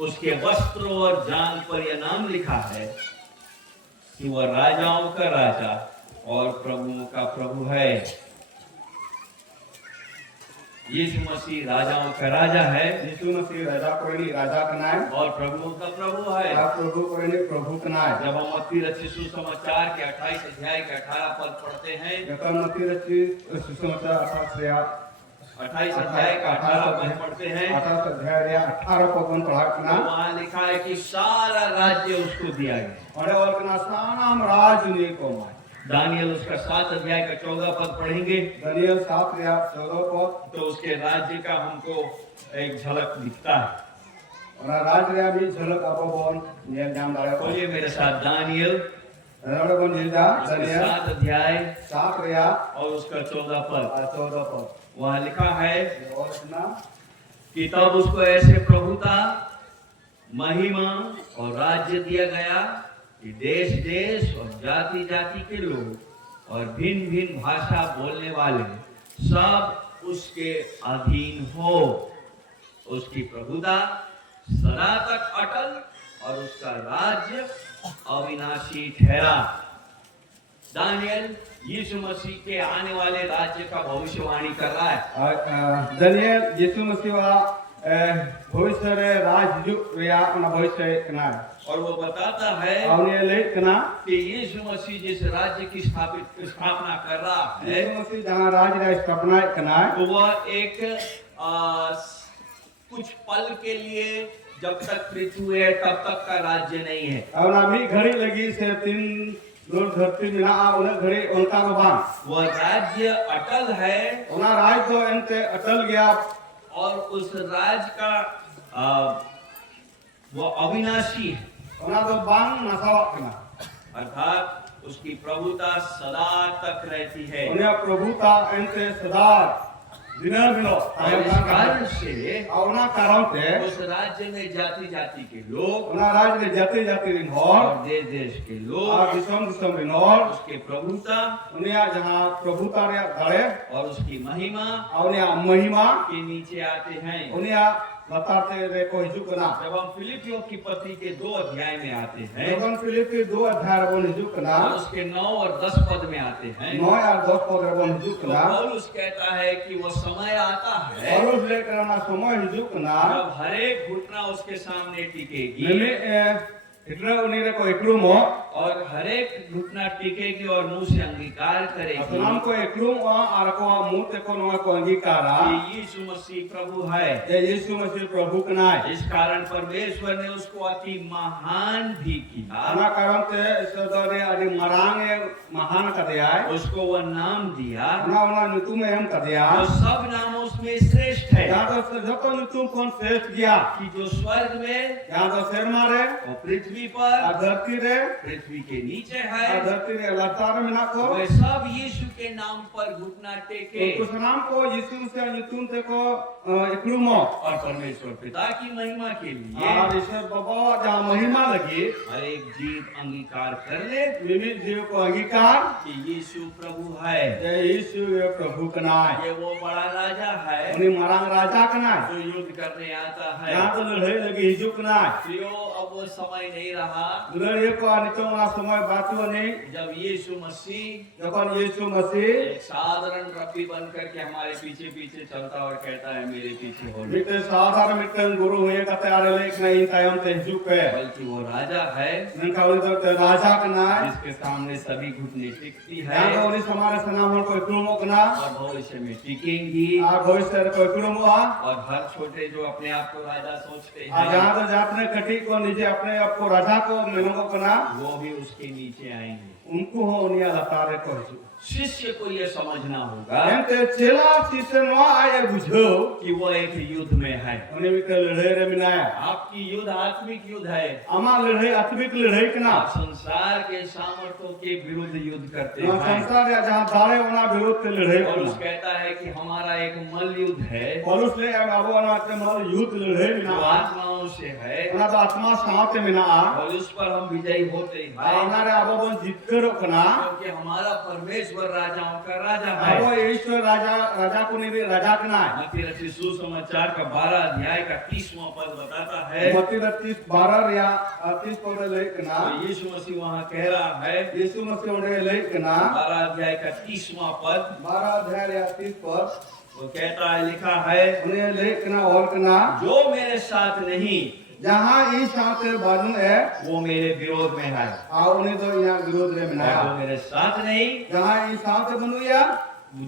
उसके वस्त्रों और जांघ पर यह नाम लिखा है कि वह राजाओं का राजा और प्रभुओं का प्रभु है। यीशु मसीह राजाओं का राजा है यीशु मसीह राजा कोई नहीं राजा करना है और प्रभुओं का प्रभु है। आप प्रभु कोई नहीं प्रभु करना है जब हम मत्ती रचित सुसमाचार के 28 अध्याय के 18 पद पढ़ते हैं, जब मत्ती रचित सुसमाचार 28 अध्याय का 18 पद पढ़ते हैं 18 अध्याय 18 पद पढ़ा तो करना वहाँ लिखा है कि सारा राज्य उसको दिया गया। और करना सानाम राज ने को माय दानियल उसका 7 अध्याय का 14 पद पढ़ेंगे दानियल 7 या 14 पद तो उसके राज्य का हमको एक झलक दिखता है। और राज रे भी झलक आपो बोन नियम जाम दारे को बोलिए मेरे साथ दानियल रावण को जिंदा उसका दानियल 7 अध्याय 7 या और उसका 14 पद 14 पद वहाँ लिखा है और सुना कि तब उसको ऐसे प्रभुता, महिमा और राज्य दिया गया कि देश देश और जाति जाति के लोग और भिन्न भिन्न भाषा बोलने वाले सब उसके अधीन हो। उसकी प्रभुता सदा तक अटल और उसका राज्य अविनाशी ठहरा। दानियल यीशु मसीह के आने वाले राज्य का भविष्यवाणी कर रहा है। दानियल यीशु मसीह वा भविष्य रे राज जुग या अपना भविष्य कना और वो बताता है आवने ले कना कि यीशु मसीह जिस राज्य की स्थापना कर रहा है यीशु मसीह जहां राज रे स्थापना कना तो वह एक कुछ पल के लिए जब तक पृथ्वी है तब तक का राज्य नहीं है। और अभी घड़ी लगी से 3 लोग धरती में ना उन्हें घड़ी उनका बाबा वह राज्य अटल है उना राज तो इनसे अटल गया और उस राज का वो अविनाशी है, ona do bang nasawak kena अर्थात उसकी प्रभुता सदा तक रहती है। unia prabhuta ente sadar dinar bilo और इस कारण से ona karon te उस राज्य में जाति जाति के लोग ona raj ne jati jati rin hor और देश देश के ar लोग disam disam rin hor उसके प्रभुता unia jaha prabhuta ria dare और उसकी महिमा unia mahima के नीचे आते हैं। unia latar te re ko hijuk kena जब हम फिलिपियों की पत्री के 2 अध्याय में आते हैं jokan Filipi 2 adhyay rebon hijuk और kena उसके 9 और 10 पद में आते हैं 9 ar 10 pad rebon hijuk तो kena पौलुस कहता है कि वो समय आता है Paulus lekar ona somoy hijuk kena जब हर एक घुटना उसके सामने टिकेगी nemi itra uni re ko ekrumo और हर एक घुटना टिकेगी और मुंह से अंगीकार करेगी Asunam ko ekrum ar ko mute ko no ko कि angikara यीशु मसीह प्रभु है। ye Yesu Masih Prabhu kenai इस कारण परमेश्वर ने उसको अति महान भी किया, ana karon te saudare adi marang e mahan kadiyai उसको वह नाम दिया ona nyutum em जो kadiya सब नामों में श्रेष्ठ है, ya to joto nyutum kon shrest gya कि जो स्वर्ग में ya to serma re और पृथ्वी पर ar dharti re पृथ्वी के नीचे ar है, dharti re latar mena ko वे सब यीशु के नाम पर घुटना टेके to sanam ko Yesu se nyutum te ko ekrumo और परमेश्वर पिता की महिमा के लिए ar Ishwar baba ja mahima lagi हर एक जीव अंगीकार कर ले mimit jiv ko angikar कि यीशु प्रभु है, ye Yesu ye Prabhu kenai ये वो बड़ा राजा है uni marang raja kenai जो युद्ध करने आता है। ya to lehai lagi hijuk kenai प्रियो, अब वो समय नहीं रहा Dulur ye ko anito na somoy batu ani जब यीशु मसीह jokon Yesu Masih एक साधारण रब्बी बन करके हमारे पीछे पीछे चलता और कहता है मेरे पीछे हो लो, mite sadar miteng guru hoye kate are lek na in tayom te hijuk pe बल्कि वो राजा है nengka uli to te raja kenai जिसके सामने सभी घुटने टिकती ya है to uni samare sanam hor ko ekrumo kena और भविष्य में टिकेंगी ar bhoishya re ko ekrumo a और हर छोटे जो अपने आप को राजा सोचते ar हैं jahan to jatne kati ko nije apne aap ko raja ko menongo kena वो भी उसके नीचे आएंगे। unku ho unia latare ko hijuk शिष्य को यह समझना होगा ente chela sisya no aye bujho कि वो एक युद्ध में है। uni mite ledhai re minaya आपकी युद्ध आत्मिक युद्ध है, ama ledhai atmik ledhai kena आप संसार के सामर्थ्यों के विरुद्ध युद्ध करते na हैं। sansar ya jahan dare ona birod te ledhai पौलुस kena कहता है कि हमारा एक मल्ल युद्ध है Paulus le am abo ana te mal youth ledhai जो mina आत्माओं से है ona to atma saate mina a और उस पर हम विजयी होते हैं ona re abo bon jitkar kena क्योंकि हमारा परमेश्वर राजाओं का राजा abo है। Ishwar raja ko ni raja kena मत्ती रचित सुसमाचार का 12 अध्याय का 30वां पद बताता है mati 32 ya 30 pad le kena तो यीशु मसीह वहां कह रहा है, Yesu Masih onde le kena 12 अध्याय का 30वां पद 12 adhyay ya 30 pad वो कहता है, लिखा है onde le kena और kena जो मेरे साथ नहीं jahan i saate banu hai वो मेरे विरोध में है, a uni to ya birod re और जो minaya मेरे साथ नहीं, jahan i saate banu ya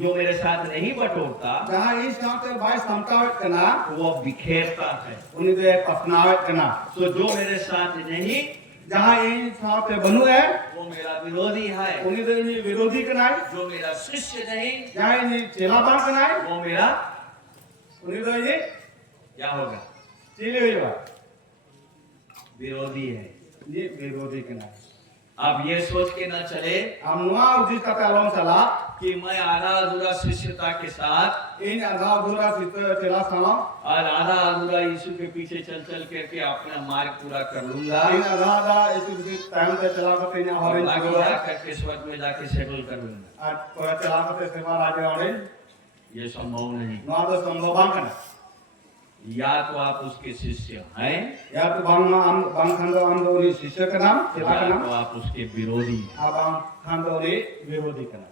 जो मेरे साथ नहीं बटोरता jahan i saate bai samtawet kena वो बिखेरता है। uni de pasnawet kena तो जो मेरे साथ नहीं jahan i saate banu hai वो मेरा विरोधी है, uni de ni virodhi kenai जो मेरा शिष्य नहीं jahan ni chela ban kenai वो मेरा uni de ni क्या होगा, chile hoiba विरोधी है। ni virodhi kenai आप ये सोच के न चले am noa ujis kate alon sala कि मैं आधा अधूरा शिष्यता के साथ in adha dhura sita chela sama और आधा अधूरा यीशु के पीछे चल चल करके अपना मार्ग पूरा कर लूंगा, in adha da isu bisi time te chela kate nya horin बाकी chigora जाकर के स्वर्ग में जाके सेटल कर लूंगा। at kora chela kate seva raja horin ये संभव नहीं। noa do sambhav bang kana या तो आप उसके शिष्य हैं ya to bang ma am bang khando am do ni sisya ka naam chela ka या naam तो आप उसके विरोधी हैं। abang khando ni virodhi kana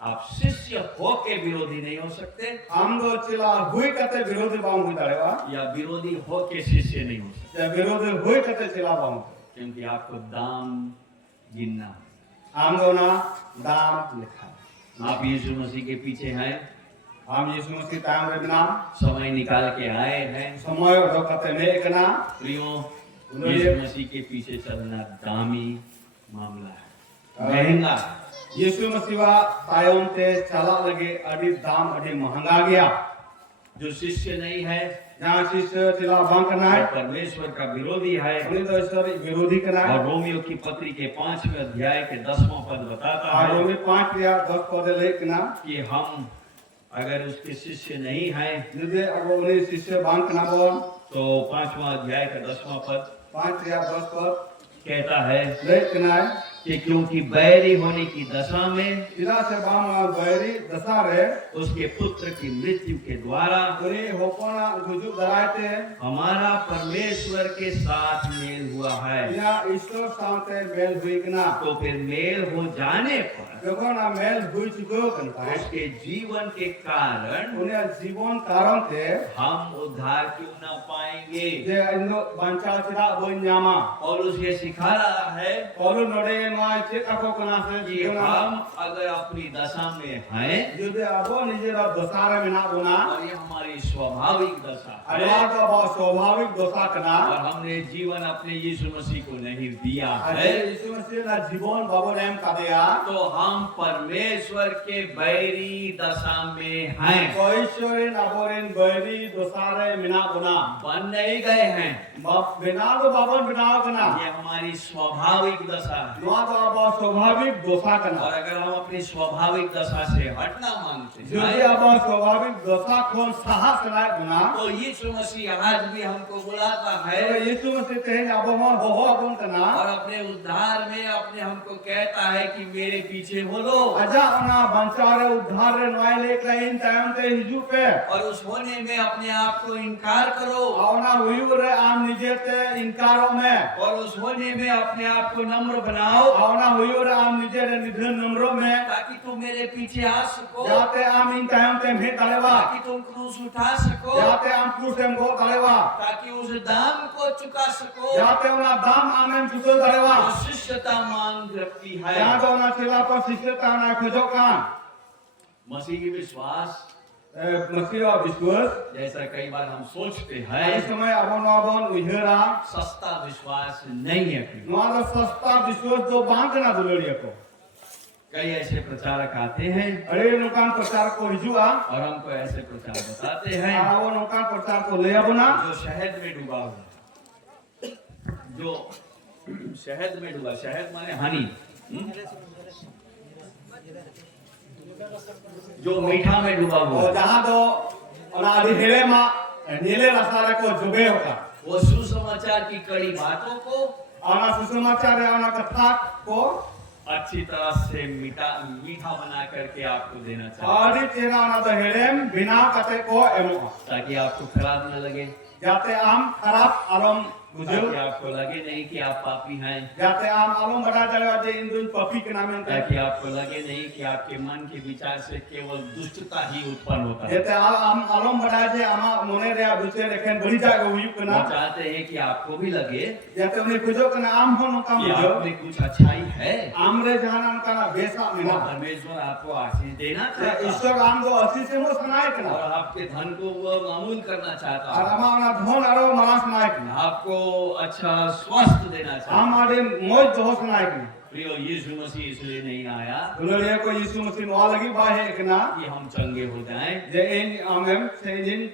आप शिष्य हो के विरोधी नहीं हो सकते am do chela hui kate virodhi bang hui darewa या विरोधी हो के शिष्य नहीं हो सकते, ya virodhi hui kate chela bang क्योंकि आपको दाम गिनना है। am do na dam likha आप यीशु मसीह के पीछे हैं, am Yesu Masih time re bina समय निकाल के आए हैं। samoy do kate ne kana प्रियो, यीशु मसीह के पीछे चलना दामी मामला है, महंगा है। Yesu Masih wa tayom te chala lagi adi dam adi mahanga gaya जो शिष्य नहीं है जहाँ शिष्य चिला बांग करना वो है परमेश्वर का विरोधी है। उन्हें तो ईश्वर विरोधी करना है और रोमियो की पत्री के 5वें अध्याय के 10वां पद बताता और है रोमी 5:10 पद लेखना कि हम अगर उसके शिष्य नहीं हैं यदि अब उन्हें शिष्य बांग करना बोल तो 5वां अध्याय का 10वां पद 5:10 पद कहता है लेखना है कि क्योंकि बैरी होने की दशा में चिला से बांग बैरी दशा रे उसके पुत्र की मृत्यु के द्वारा उन्हें होपना गुजु दराते हमारा परमेश्वर के साथ मेल हुआ है। या ईश्वर साथे मेल हुई कना तो फिर मेल हो जाने पर जब ना मेल हुई चुको कनता है उसके जीवन के कारण उन्हें जीवन कारण थे हम उद्धार क्यों न पाएंगे। जे इंदो बंचा चिरा बन्यामा और उसे सिखा रहा है और नोडे मा चेक ako कना से कि जीवन हम अगर अपनी दशा में हैं यदि अब निजेरा दशारे में ना बोना और ये हमारी स्वाभाविक दशा है अरे तो बहुत स्वाभाविक दशा कना और हमने जीवन अपने यीशु मसीह को नहीं दिया अरे है यीशु मसीह ना जीवन बाबू नेम का दिया तो हम परमेश्वर के बैरी दशा में हैं। कोईश्वरिन अबोरिन बैरी दशारे मिना बोना बन नहीं गए हैं, बिना तो बाबन बिनाव कना ये हमारी स्वाभाविक दशा है। नुआ तो अब स्वाभाविक दशा कना और अगर हम अपनी स्वाभाविक दशा से हटना मांगते यदि हैं अब स्वाभाविक दशा खोन साहस लायक बना तो यीशु मसीह आज भी हमको बुलाता है तो यीशु मसीह ते अब हो अपन कना और अपने उद्धार में अपने हमको कहता है कि मेरे पीछे बोलो। अजा ओना बंचारे उद्धार रे नोय लेक लाइन टाइम ते हिजू पे और उस होने में अपने आप को इनकार करो ओना हुई रे आम निजे ते इनकारो में और उस होने में अपने आप को नम्र बनाओ ओना हुई रे आम निजे रे निधन नम्रो में ताकि तुम मेरे पीछे आ सको, जाते आम इन टाइम ते भेट डालेवा ताकि तुम क्रूस उठा सको, जाते आम क्रूसेम गो डालेवा ताकि उस दाम को चुका सको जाते ओना दाम आमेम चुको डालेवा जो शिष्यता मांग रखती है। या तो ओना चिला पर शिष्यता ना खोजो कान मसीह की विश्वास मसीह और विश्वास जैसा कई बार हम सोचते इस हैं समय अबन उहेरा सस्ता विश्वास नहीं है। नुआ सस्ता विश्वास जो बांध ना दुलड़िया को कई ऐसे प्रचारक आते हैं अरे नुकान प्रचार को हिजुआ और हमको ऐसे प्रचार बताते हैं वो नुकान प्रचार को ले आबोना जो शहद में डूबा हुआ, जो शहद में डूबा, शहद माने हनी, जो मीठा में डूबा हुआ और जहां तो अनादि हेले मा नीले रसारे को जुबे होगा वो सुसमाचार की कड़ी बातों को आना सुसमाचार है आना कथा को अच्छी तरह से मीठा बना करके आपको देना चाहिए आदि तेरा आना तो हेलेम बिना कते को एमो ताकि आपको खराब न लगे, जाते आम खराब आलम बुझो ताकि आपको लगे नहीं कि आप पापी हैं, जाते आम आलम बड़ा चले जे इंदुन पपी के नाम में ताकि आपको लगे नहीं कि आपके मन के विचार से केवल दुष्टता ही उत्पन्न होता है। जेते आम आलम बड़ा जे आमा मोने रे बुचे रेखन बड़ी जागे हुई वो कना चाहते हैं कि आपको भी लगे जाते उन्हें कुजो कना आम हो नो काम कि बुझो आप में कुछ अच्छाई है आमरे जहान कना बेसा मिना और परमेश्वर आपको आशीष देना चाहता है ईश्वर आम दो असी से मो सुनाए कना और आपके धन को वो मामूल करना चाहता और है, आमा ना धन आरो माला सुनाए कना आपको अच्छा स्वास्थ्य देना चाहता आम आदे मोज दो सुनाए कना है। प्रियो यीशु मसीह इसलिए नहीं आया दुलड़िया को यीशु मसीह नो लगी बाहे कना कि हम चंगे हो जाएं, जे इन आमेम से जिन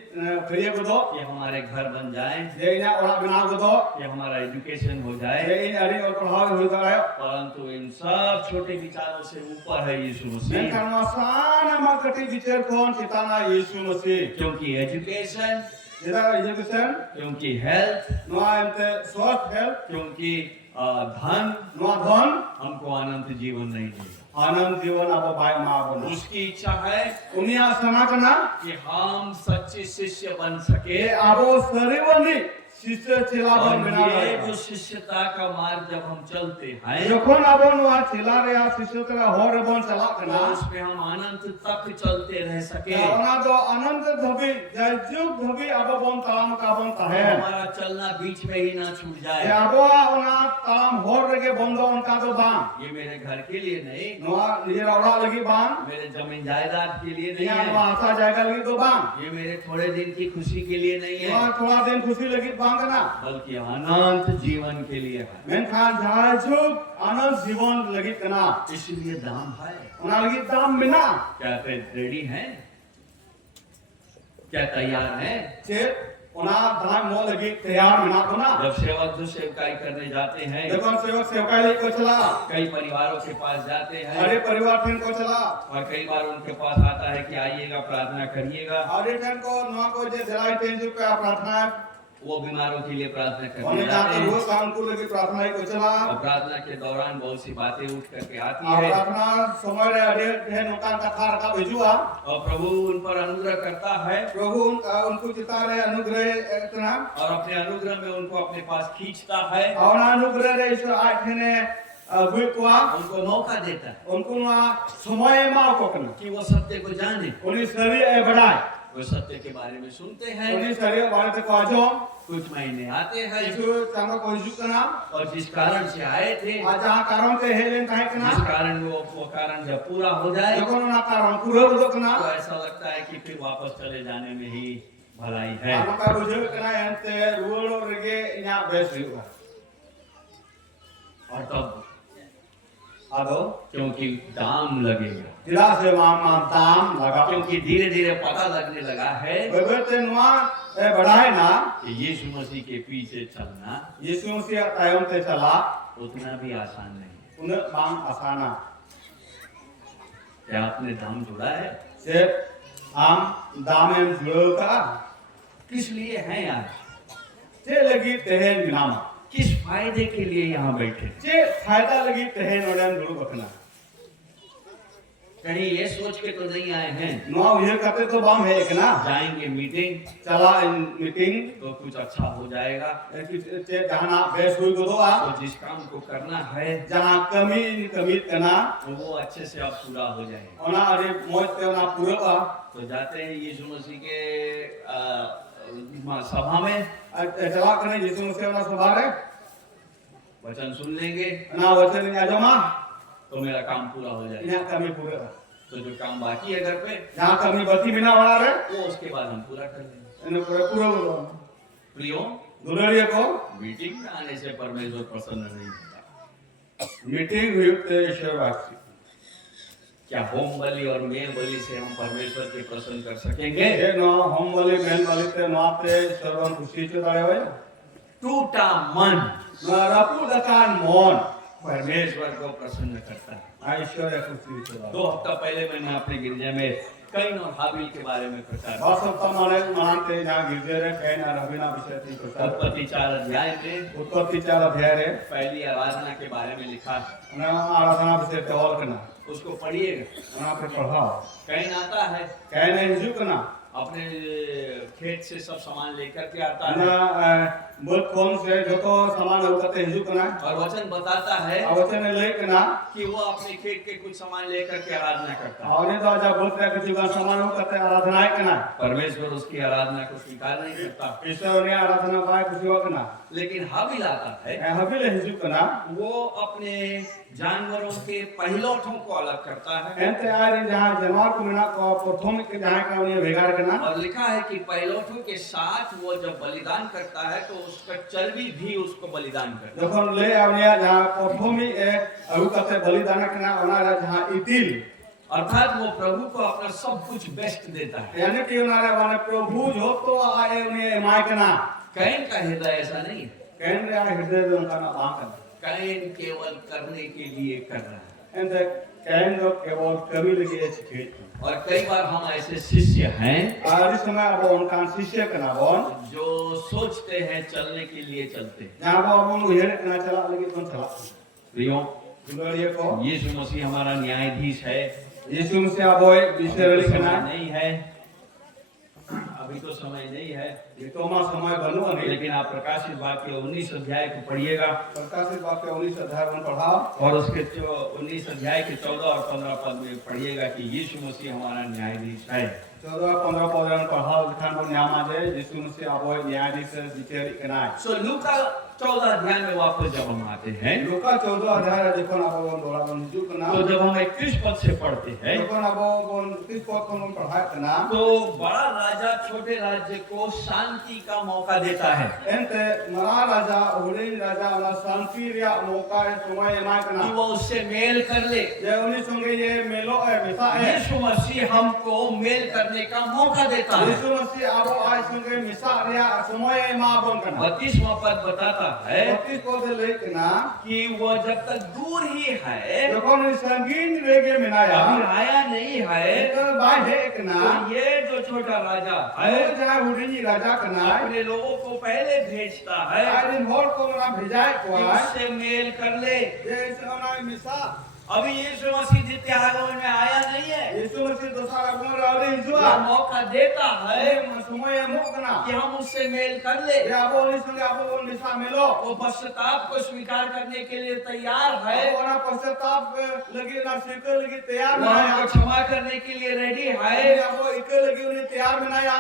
फ्रिय को दो कि हमारे घर बन जाएं, जे इना ओरा बिना को दो कि हमारा एजुकेशन हो जाए, जे इन अरी और प्रभाव हो जाए परंतु इन सब छोटे विचारों से ऊपर है यीशु मसीह। मेनखान मसान माकटी विचार कोन चिताना यीशु मसीह क्योंकि एजुकेशन, जेदा एजुकेशन क्योंकि हेल्थ, नो एंते स्वस्थ हेल्थ क्योंकि धन नो धन हमको अनंत जीवन नहीं देगा। आनंद जीवन अब बाय मा बनो उसकी इच्छा है उनिया सनाकना कि हम सच्चे शिष्य बन सके ए आबो सरिवनी शिष्य चिलाबन बिना और ये जो शिष्यता का मार्ग जब हम चलते हैं যখন আবন ওয়া ছিলা রে আর শিশুতরা হর বন চালা तो কনা उसमें हम अनंत तक चलते रह सके। ওনা তো अनंत धबी जजुग धबी আবন তালাম কাবন তাহে हमारा चलना बीच में ही ना छूट এ जाए। আবওয়া ওনা তালাম হর রেগে বন্ধ উনকা তো বাং ये मेरे घर के लिए नहीं, নোয়া নিজের ওড়া লাগি বাং मेरे जमीन जायदाद के लिए नहीं ইয়া है, আশা জায়গা লাগি তো বাং ये मेरे थोड़े दिन की खुशी के लिए नहीं নোয়া है, थोड़ा दिन खुशी लगि बां कना बल्कि अनंत जीवन के लिए है। मेनखान जजुग अनंत जीवन लगि कना इसलिए दाम है। ओना लगि दाम बिना क्या आप रेडी हैं? क्या तैयार हैं? चेत ओना दान मो लगी तैयार मेना को ना जब सेवक जो सेवकाई करने जाते हैं, देखो सेवक सेवकाई को चला कई परिवारों के पास जाते हैं अरे परिवार ठन को चला और कई बार उनके पास आता है कि आइएगा प्रार्थना करिएगा। अरे ठन को नवा को जे जलाई टेन जो पे प्रार्थना वो बीमारों के लिए प्रार्थना करने ओने जाते जाते हैं रोज काम को लगी प्रार्थना को चला और प्रार्थना के दौरान बहुत सी बातें उठ करके आती आ है प्रार्थना समय रे अरे ठन नोका कथा रखा भेजुआ और प्रभु उन पर अनुग्रह करता है प्रभु उनको चिता रे अनुग्रह इतना और अपने अनुग्रह में उनको अपने पास खींचता है, और अनुग्रह रे ईश्वर आज ठने बुकुआ उनको मौका देता है उनको ना समय मा को कना कि वो सत्य को जाने। उन्हीं शरीर बढ़ाए वो सत्य के बारे में सुनते हैं, उन्हीं शरीर बारे तक आजो कुछ महीने आते हैं यीशु चांगा को यीशु कना और जिस कारण से आए थे, आज जहाँ कारण से हेलेन काहे कना जिस कारण वो कारण जब पूरा हो जाए देखो ना कारण पूरा हो कना तो ऐसा लगता है कि फिर वापस चले जाने में ही भलाई है। आनो का बुझे कना एंते रुवलो रगे इना बेस हुआ और तब आदो क्योंकि दाम लगेगा, जिला से मामा दाम लगा क्योंकि धीरे धीरे पता लगने लगा है बेबे नुआ बढ़ाए ना कि यीशु मसीह के पीछे चलना यीशु मसीह तायम ते चला उतना भी आसान नहीं है। उन्हें काम आसाना क्या आपने दाम जोड़ा है? से आम दाम जुड़ो का किस लिए हैं यार? जे लगी तहन बिनामा किस फायदे के लिए यहाँ बैठे? जे फायदा लगी तहन ओडन जुड़ो बकना कहीं ये सोच के तो नहीं आए हैं नुआ ये करते तो बाम है एक ना जाएंगे मीटिंग चला मीटिंग तो कुछ अच्छा हो जाएगा, जहाँ बेस हुई को आ तो जिस काम को करना है जहाँ कमी कमी करना तो वो अच्छे से अब पूरा हो जाएगा। ओना अरे मौज पे ओना पूरा आ तो जाते हैं यीशु मसीह के सभा में, चला करने यीशु मसीह ओना सुधारे वचन सुन लेंगे ना वचन आजमा तो मेरा काम पूरा हो जाएगा। इना कमी पूरा तो जो काम बाकी है घर पे जहाँ कमी बती बिना वाला रे वो उसके बाद हम पूरा कर लेंगे। इन्हें पूरा पूरा बोलो प्रियो, दुलड़िए को मीटिंग में आने से परमेश्वर प्रसन्न नहीं होता। मीटिंग हुई तो ईश्वर वाक्य क्या होम बलि और मेल बलि से हम परमेश्वर के प्रसन्न कर सकेंगे? ये नो होम वाले मेल वाले ते माते सर्वं खुशी चुदारे होय टूटा मन ना रापू दकान मोन परमेश्वर को प्रसन्न करता है। ईश्वर खुशी चुदारे 2 हफ्ता पहले मैंने अपने गिरजा में कैन और हाबिल के बारे में प्रचार किया। वास्तव माने मानते ना गिरजे रे कैन और रविना विषय थी प्रचार उत्पत्ति 4 अध्याय में उत्पत्ति 4 अध्याय रे पहली आराधना के बारे में लिखा है, ना आराधना विषय तौर करना उसको पढ़िएगा। ना पे पढ़ाओ कैन आता है कैन हिजू करना अपने खेत से सब सामान लेकर के आता है ना बहुत कौन से जो तो सामान होते हिजू करना और वचन बताता है वचन ले करना कि वो अपने खेत के कुछ सामान लेकर के आराधना करता है। और ये तो जब बोलते हैं कि जीवन सामान हो करते आराधना करना परमेश्वर उसकी आराधना को स्वीकार नहीं करता, ईश्वर ने आराधना पाए कुछ करना लेकिन हाबिल आता है, हबिल हिजू करना वो अपने जानवरों के पहिलौठों को अलग करता है एंते आरे जहां जानवर को मिना को प्रथम के जहां का उन्हें भेगाड़ करना और लिखा है कि पहिलौठों के साथ वो जब बलिदान करता है तो उसका चर्बी भी उसको बलिदान करता है। जखन ले आवने जहां प्रथम ही अहु कते बलिदान करना ओना जहां इतिल अर्थात वो प्रभु को अपना सब कुछ बेस्ट देता है। यानी कि ओना माने प्रभु जो तो आए उन्हें माय करना कैन का हृदय ऐसा नहीं है, कैन रे हृदय में उनका ना बात करना कैन केवल करने के लिए कर रहा है। एंते कैन जो केवल कवि लगे छिके और कई बार हम ऐसे शिष्य हैं और इस समय अब उनका शिष्य करना बोन जो सोचते हैं चलने के लिए चलते हैं। जहां वो उन हेड करना चला लगे कौन चला प्रियो, दुलड़िए को यीशु मसीह हमारा न्यायाधीश है, यीशु मसीह अब ओए विषय अभी तो लिखना समय नहीं है, अभी तो समय नहीं है, ये तो मा समय बनो नहीं लेकिन आप प्रकाशित वाक्य 19 अध्याय को पढ़िएगा प्रकाशित वाक्य 19 अध्याय में पढ़ाओ और उसके 19 अध्याय के 14 और 15 पद में पढ़िएगा कि यीशु मसीह हमारा न्यायाधीश है। 14-15 पद में पढ़ाओ लिखा नो न्यामा जे यीशु मसीह अब ओए न्यायाधीश विचार करना है। So Luka 14 अध्याय में वापस जब हम आते हैं Luka 14 adhyaya jokon abo bon dola bon hijuk kana तो जब हम 21 पद से पढ़ते हैं jokon abo bon 30 pad kon padhai kana तो बड़ा राजा छोटे राज्य को शांति का मौका देता है ente mara raja huding raja ona shanti rya moka e somay emai कि kana वो उससे मेल कर ले je uni songe ye melo e misa e यीशु मसीह हमको मेल करने का मौका देता है Yesu Masih abo ai songe misa rya somoy ema bon kana 32वां पद बताता है 32 pad le kana कि वो जब तक दूर ही है jokon uni sangin rege अभी menaya आया नहीं है enter bai he kana तो ये जो छोटा राजा है ayo jai huding raja kana अपने लोगों को पहले भेजता है ai din hor ko na bhejai कि ko उससे मेल कर ले je ona misa अभी यीशु मसीह द्वितीय आगमन में आया नहीं है Yesu Masih dosa agung rawde वो hijua मौका देता है somoy emo kana कि हम उससे मेल कर ले ye abo uni songe abo bon misa melo वो पश्चाताप को स्वीकार करने के लिए तैयार है abo ona paschatap lagi na sikar lagi tayar वो हमको menaya क्षमा करने के लिए रेडी है abo ikar lagi uni tayar menaya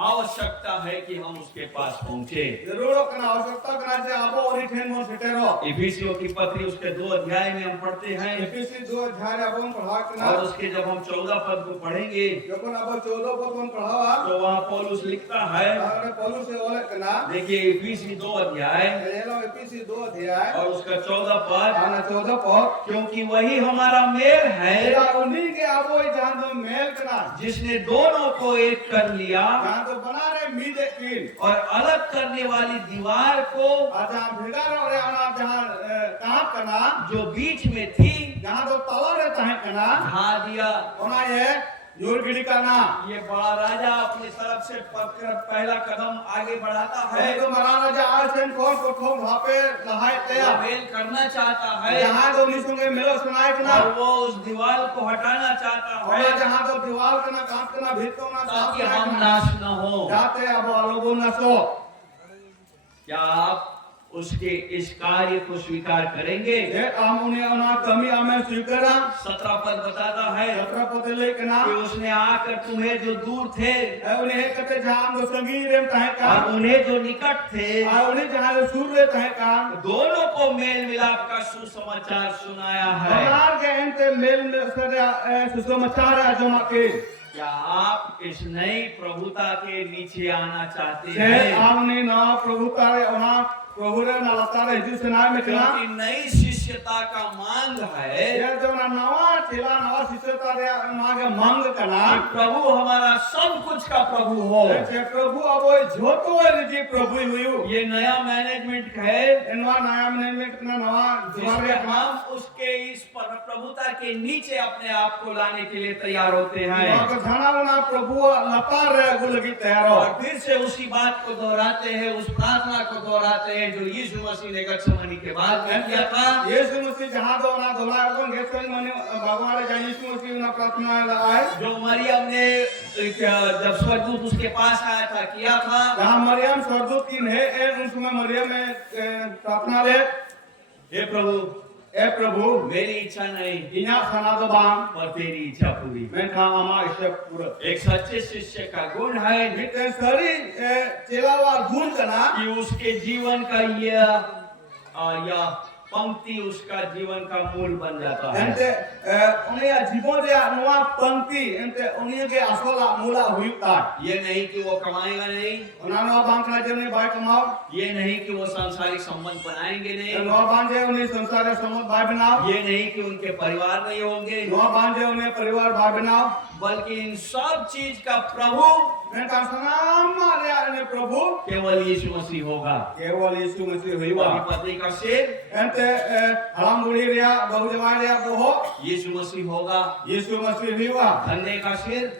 आवश्यकता है कि हम उसके पास पहुंचे जरूर kana आवश्यकता kana je abo uni then mon setero इफिसियों की पत्री उसके 2 अध्याय में हम पढ़ते हैं एफएसी 2 अध्याय abo पढ़ा kana और उसके जब हम 14 पद को पढ़ेंगे jokon abo 14 pad mon पढ़ावा तो वहाँ पौलुस लिखता है agane paulus se ole kana देखिए इफिसी 2 अध्याय elo एफएसी 2 अध्याय और उसका 14 पद ana 14 pad क्योंकि वही हमारा मेल है era uni ke abo jahan do mel kana जिसने दोनों को एक कर लिया jahan do bana re mi de kin और अलग करने वाली दीवार को aja bhega re ona jahan kaap kana जो बीच में थी jahan do tala re tahe kana ढा दिया ona ye जोर गिरी करना ये बड़ा राजा अपनी तरफ से पहला कदम आगे बढ़ाता है है तो महाराज आज से कौन को ठोक वहां पे लहाए वो तया मेल करना चाहता है जहां तो निसुंगे मिलो सुनाए ना और वो उस दीवार को हटाना चाहता और है जहां तो दीवार करना काम करना भीत को ना साफ ताकि हम नाश न हो जाते अब लोगों न सो क्या आप उसके इस कार्य को स्वीकार करेंगे ये आमुने ना कमी हमें स्वीकारा 17 पद बताता है 17 पद लेकना कि उसने आकर तुम्हें जो दूर थे उन्हें कहते जहां दो संगी रेम तहे का और उन्हें जो निकट थे और उन्हें जहां दो सूर रे तहे का दोनों को मेल मिलाप का सुसमाचार सुनाया है बगार के इनते मेल सदा सुसमाचार है जो के क्या आप इस नई प्रभुता के नीचे आना चाहते जे हैं आमने ना प्रभु तारे ओना प्रभु रे ना लतारे हिजु सेना में कला क्योंकि नई शिष्यता का मांग है ये जो ना नवा ठेला नवा शिष्यता रे मागे मांग कना कि प्रभु हमारा सब कुछ का प्रभु हो जे प्रभु अब झोतो रे जी प्रभु हुयु ये नया मैनेजमेंट है इनवा नया मैनेजमेंट ना नवा जिसमें दुआरे हम उसके इस प्रभुता के नीचे अपने आप को लाने के लिए तैयार होते हैं तो जाना ना प्रभु लतार रे गुलगी तैयार हो और फिर से उसी बात को दोहराते हैं उस प्रार्थना को दोहराते हैं जो यीशु मसीह ने गतसमनी के बाद में किया था यीशु मसीह जहां दो ना दोला अपन गेसन मने भगवान रे यीशु मसीह ना प्रार्थना आए जो मरियम ने जब स्वर्गदूत उसके पास आया था किया था जहां मरियम स्वर्गदूत की है उस समय मरियम में प्रार्थना रे हे प्रभु ए प्रभु मेरी इच्छा नहीं इना सना दो बाम पर तेरी इच्छा पूरी मैं था अमा इसे पूरा एक सच्चे शिष्य का गुण है निते सरी चेलावा गुण कना कि उसके जीवन का यह पंक्ति उसका जीवन का मूल बन जाता है एंते उन्हें जीवन रे नवा पंक्ति एंते उन्हें के असला मूला हुईता ये नहीं कि वो कमाएगा नहीं उन्हें नवा बांकना जने बाय कमाओ ये नहीं कि वो सांसारिक संबंध बनाएंगे नहीं नवा बांधे उन्हें संसार रे संबंध बाय बनाओ ये नहीं कि उनके परिवार नहीं होंगे नवा बांधे उन्हें परिवार बाय बनाओ बल्कि इन सब चीज का प्रभु मैं का सनाम मारे ने प्रभु केवल यीशु मसीह होगा केवल यीशु मसीह हुईवा पति का सिर एंते हलाम बुढ़ी रिया बहु जवान रिया बोहो यीशु मसीह होगा यीशु मसीह हुईवा धंधे का सिर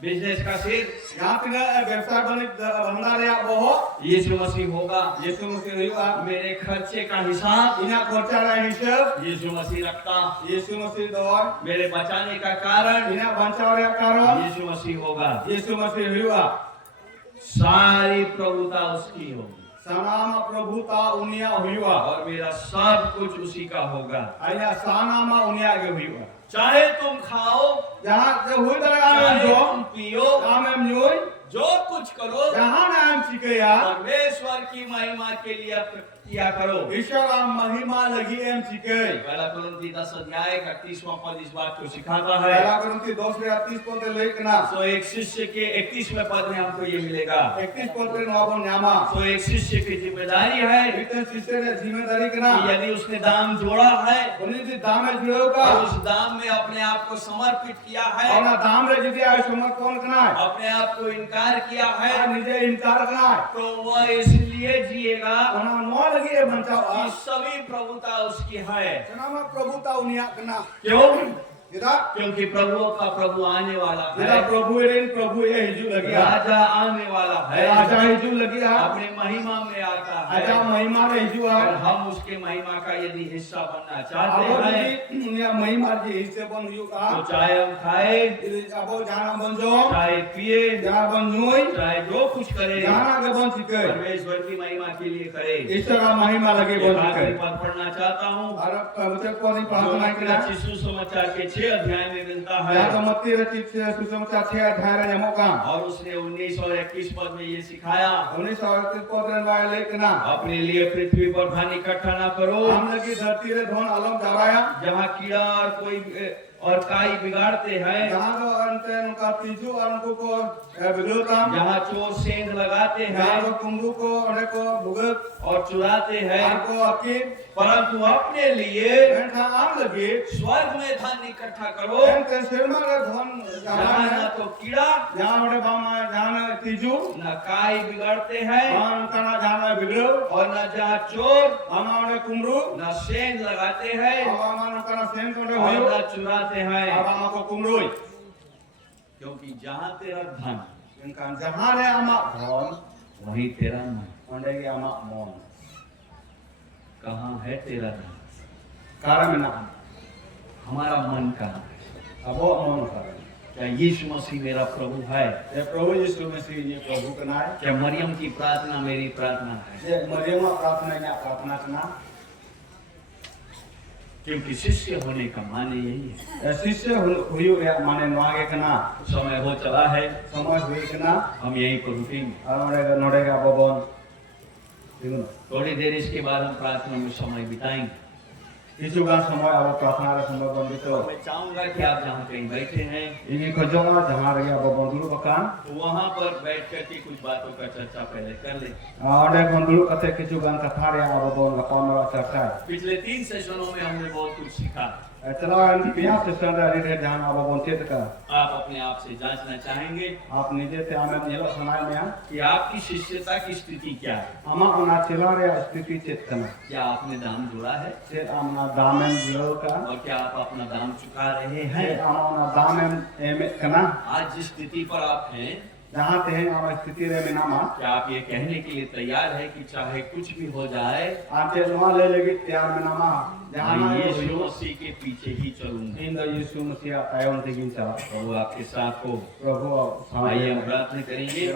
बिजनेस का सिर यहाँ पे व्यवसाय बंदा रिया बोहो यीशु मसीह होगा यीशु मसीह हुईवा मेरे खर्चे का हिसाब इना खर्चा रा हिसाब यीशु मसीह रखता यीशु मसीह दवार मेरे बचाने का कारण इना बचाव रे कारण यीशु मसीह होगा यीशु मसीह हुईवा सारी प्रभुता उसकी होगी सनाम प्रभुता उनिया हुईवा और मेरा सब कुछ उसी का होगा आया सनाम उनिया के हुईवा चाहे तुम खाओ जहां से हुई तरह चाहे जो तुम पियो काम में न्यूय जो कुछ करो जहां नाम सिकया परमेश्वर परमेश्वर की महिमा के लिए किया करो। ईश्वर आम महिमा लगी एम चिके पहला कुरिन्थी 10 अध्याय 31वां पद इस बात को सिखाता है। पहला कुरिन्थी 2:38 पद लेखना तो एक शिष्य के 31वें पद में हमको ये मिलेगा। 31 पद पे नवाबन न्यामा तो एक शिष्य की जिम्मेदारी है इतने शिष्य ने जिम्मेदारी कना कि यदि उसने दाम जोड़ा है उन्हीं जी दाम में जुड़ो का और उस दाम में अपने आप को समर्पित किया है, और ना दाम रे जिदे आए समर्पण कना है अपने आप को इनकार किया है, और निजे इनकार कना है तो वह इसलिए जिएगा और नो लगी है बंचा कि सभी प्रभुता उसकी है। सनामा प्रभुता उनिया कना क्यों? इदा क्योंकि प्रभुओं का प्रभु आने वाला इदा है, प्रभु रे प्रभु ये हिजू लगी राजा आने वाला है, राजा हिजू लगी अपने महिमा में आता आजा है महिमा रे हिजू और है हम उसके महिमा का यदि हिस्सा बनना अब चाहते हैं जी दुनिया महिमा जी हिस्से बन हुई का तो चाहे हम खाए, अब जाना बन जो चाहे पिए, जाना बन जुई चाहे जो कुछ करे, जाना के बन चिके परमेश्वर की महिमा के लिए करे। ईश्वर का महिमा लगे ये बन आखिरी चिके पद पढ़ना चाहता हूँ और पवित्र को नहीं जो प्रार्थना किया मत्ती सुसमाचार के 6 अध्याय में मिलता या है तो मत्ती रचित सुसमाचार 6 अध्याय रे जमो का और उसने 19 और 21 पद में ये सिखाया 1938 पद रे वाले लेखना अपने लिए पृथ्वी पर धन इकट्ठा ना करो हम लगी धरती रे धन अलम दबाया जहाँ कीड़ा और कोई और काई बिगाड़ते हैं, जहां तो अंत उनका तीजू और उनको को बिगड़ता जहाँ चोर सेंध लगाते जहां हैं तो कुंडू को और को भुगत और चुराते हैं, और को अकीम परंतु अपने लिए बैठा आम लगी स्वर्ग में धन इकट्ठा करो अंत शर्मा रे धन जहाँ न दबाया तो कीड़ा जहां बड़े बामा जहां तीजू न काई बिगाड़ते हैं और उनका ना जहां बिगड़ो और न जहाँ चोर हमारे कुमरू न सेंध लगाते हैं हमारा उनका ना सेन को और होयो न चुराते हैं, अब हम को कुमरू क्योंकि जहाँ तेरा धन इनका जहां रे आमा धन वहीं तेरा मन। ओंडे के आमा मन कहाँ है तेरा धन? कारण में ना हमारा मन कहाँ है? अब वो मन कारण क्या यीशु मसीह मेरा प्रभु है? ये प्रभु यीशु मसीह ये प्रभु का नाम है क्या मरियम की प्रार्थना मेरी प्रार्थना है? ये मरियम प्रार्थना या प्रार्थना करना क्योंकि शिष्य होने का माने यही है। शिष्य हुई या माने नवागे कना समय हो चला है, समझ हुई कना हम यहीं पर रुकेंगे। और नोडेगा बबन देखो थोड़ी देर इसके बाद हम प्रार्थना में समय बिताएंगे। किछु गान समय अब प्रार्थना रे समय बंदी तो मैं चाहूंगा कि आप जहाँ कहीं बैठे हैं इन्हीं खजोमा जहां रे अब बंदुलु बकान तो वहाँ पर बैठ करके कुछ बातों का चर्चा पहले कर ले। और बंदुलु कते किछु गान कथा रे अब बन कौन चर्चा पिछले 3 सेशनों में हमने बहुत कुछ सीखा। चलो पिया से स्टैंडर्ड रेट है जहां अब बंते का आप अपने आप से जांचना चाहेंगे आप निजे ते हमें नेलो समय में कि आपकी शिष्यता की स्थिति क्या है? अमा अना चला रे स्थिति चेतना क्या आपने दाम जोड़ा है से आमना दामेन दिलो का और क्या आप अपना दाम चुका रहे है हैं? आमना दामेन एमे कना आज जिस स्थिति पर आप हैं, जहां ते हैं आम स्थिति रे में नामा क्या आप ये कहने के लिए तैयार है कि चाहे कुछ भी हो जाए आते लोहा ले लेगी तैयार में नामा जहां मैं ये यीशु मसीह के पीछे ही चलूंगा? इन यीशु मसीह आयोन ते गिन चला प्रभु आपके साथ हो। प्रभु आइए हम प्रार्थना करेंगे।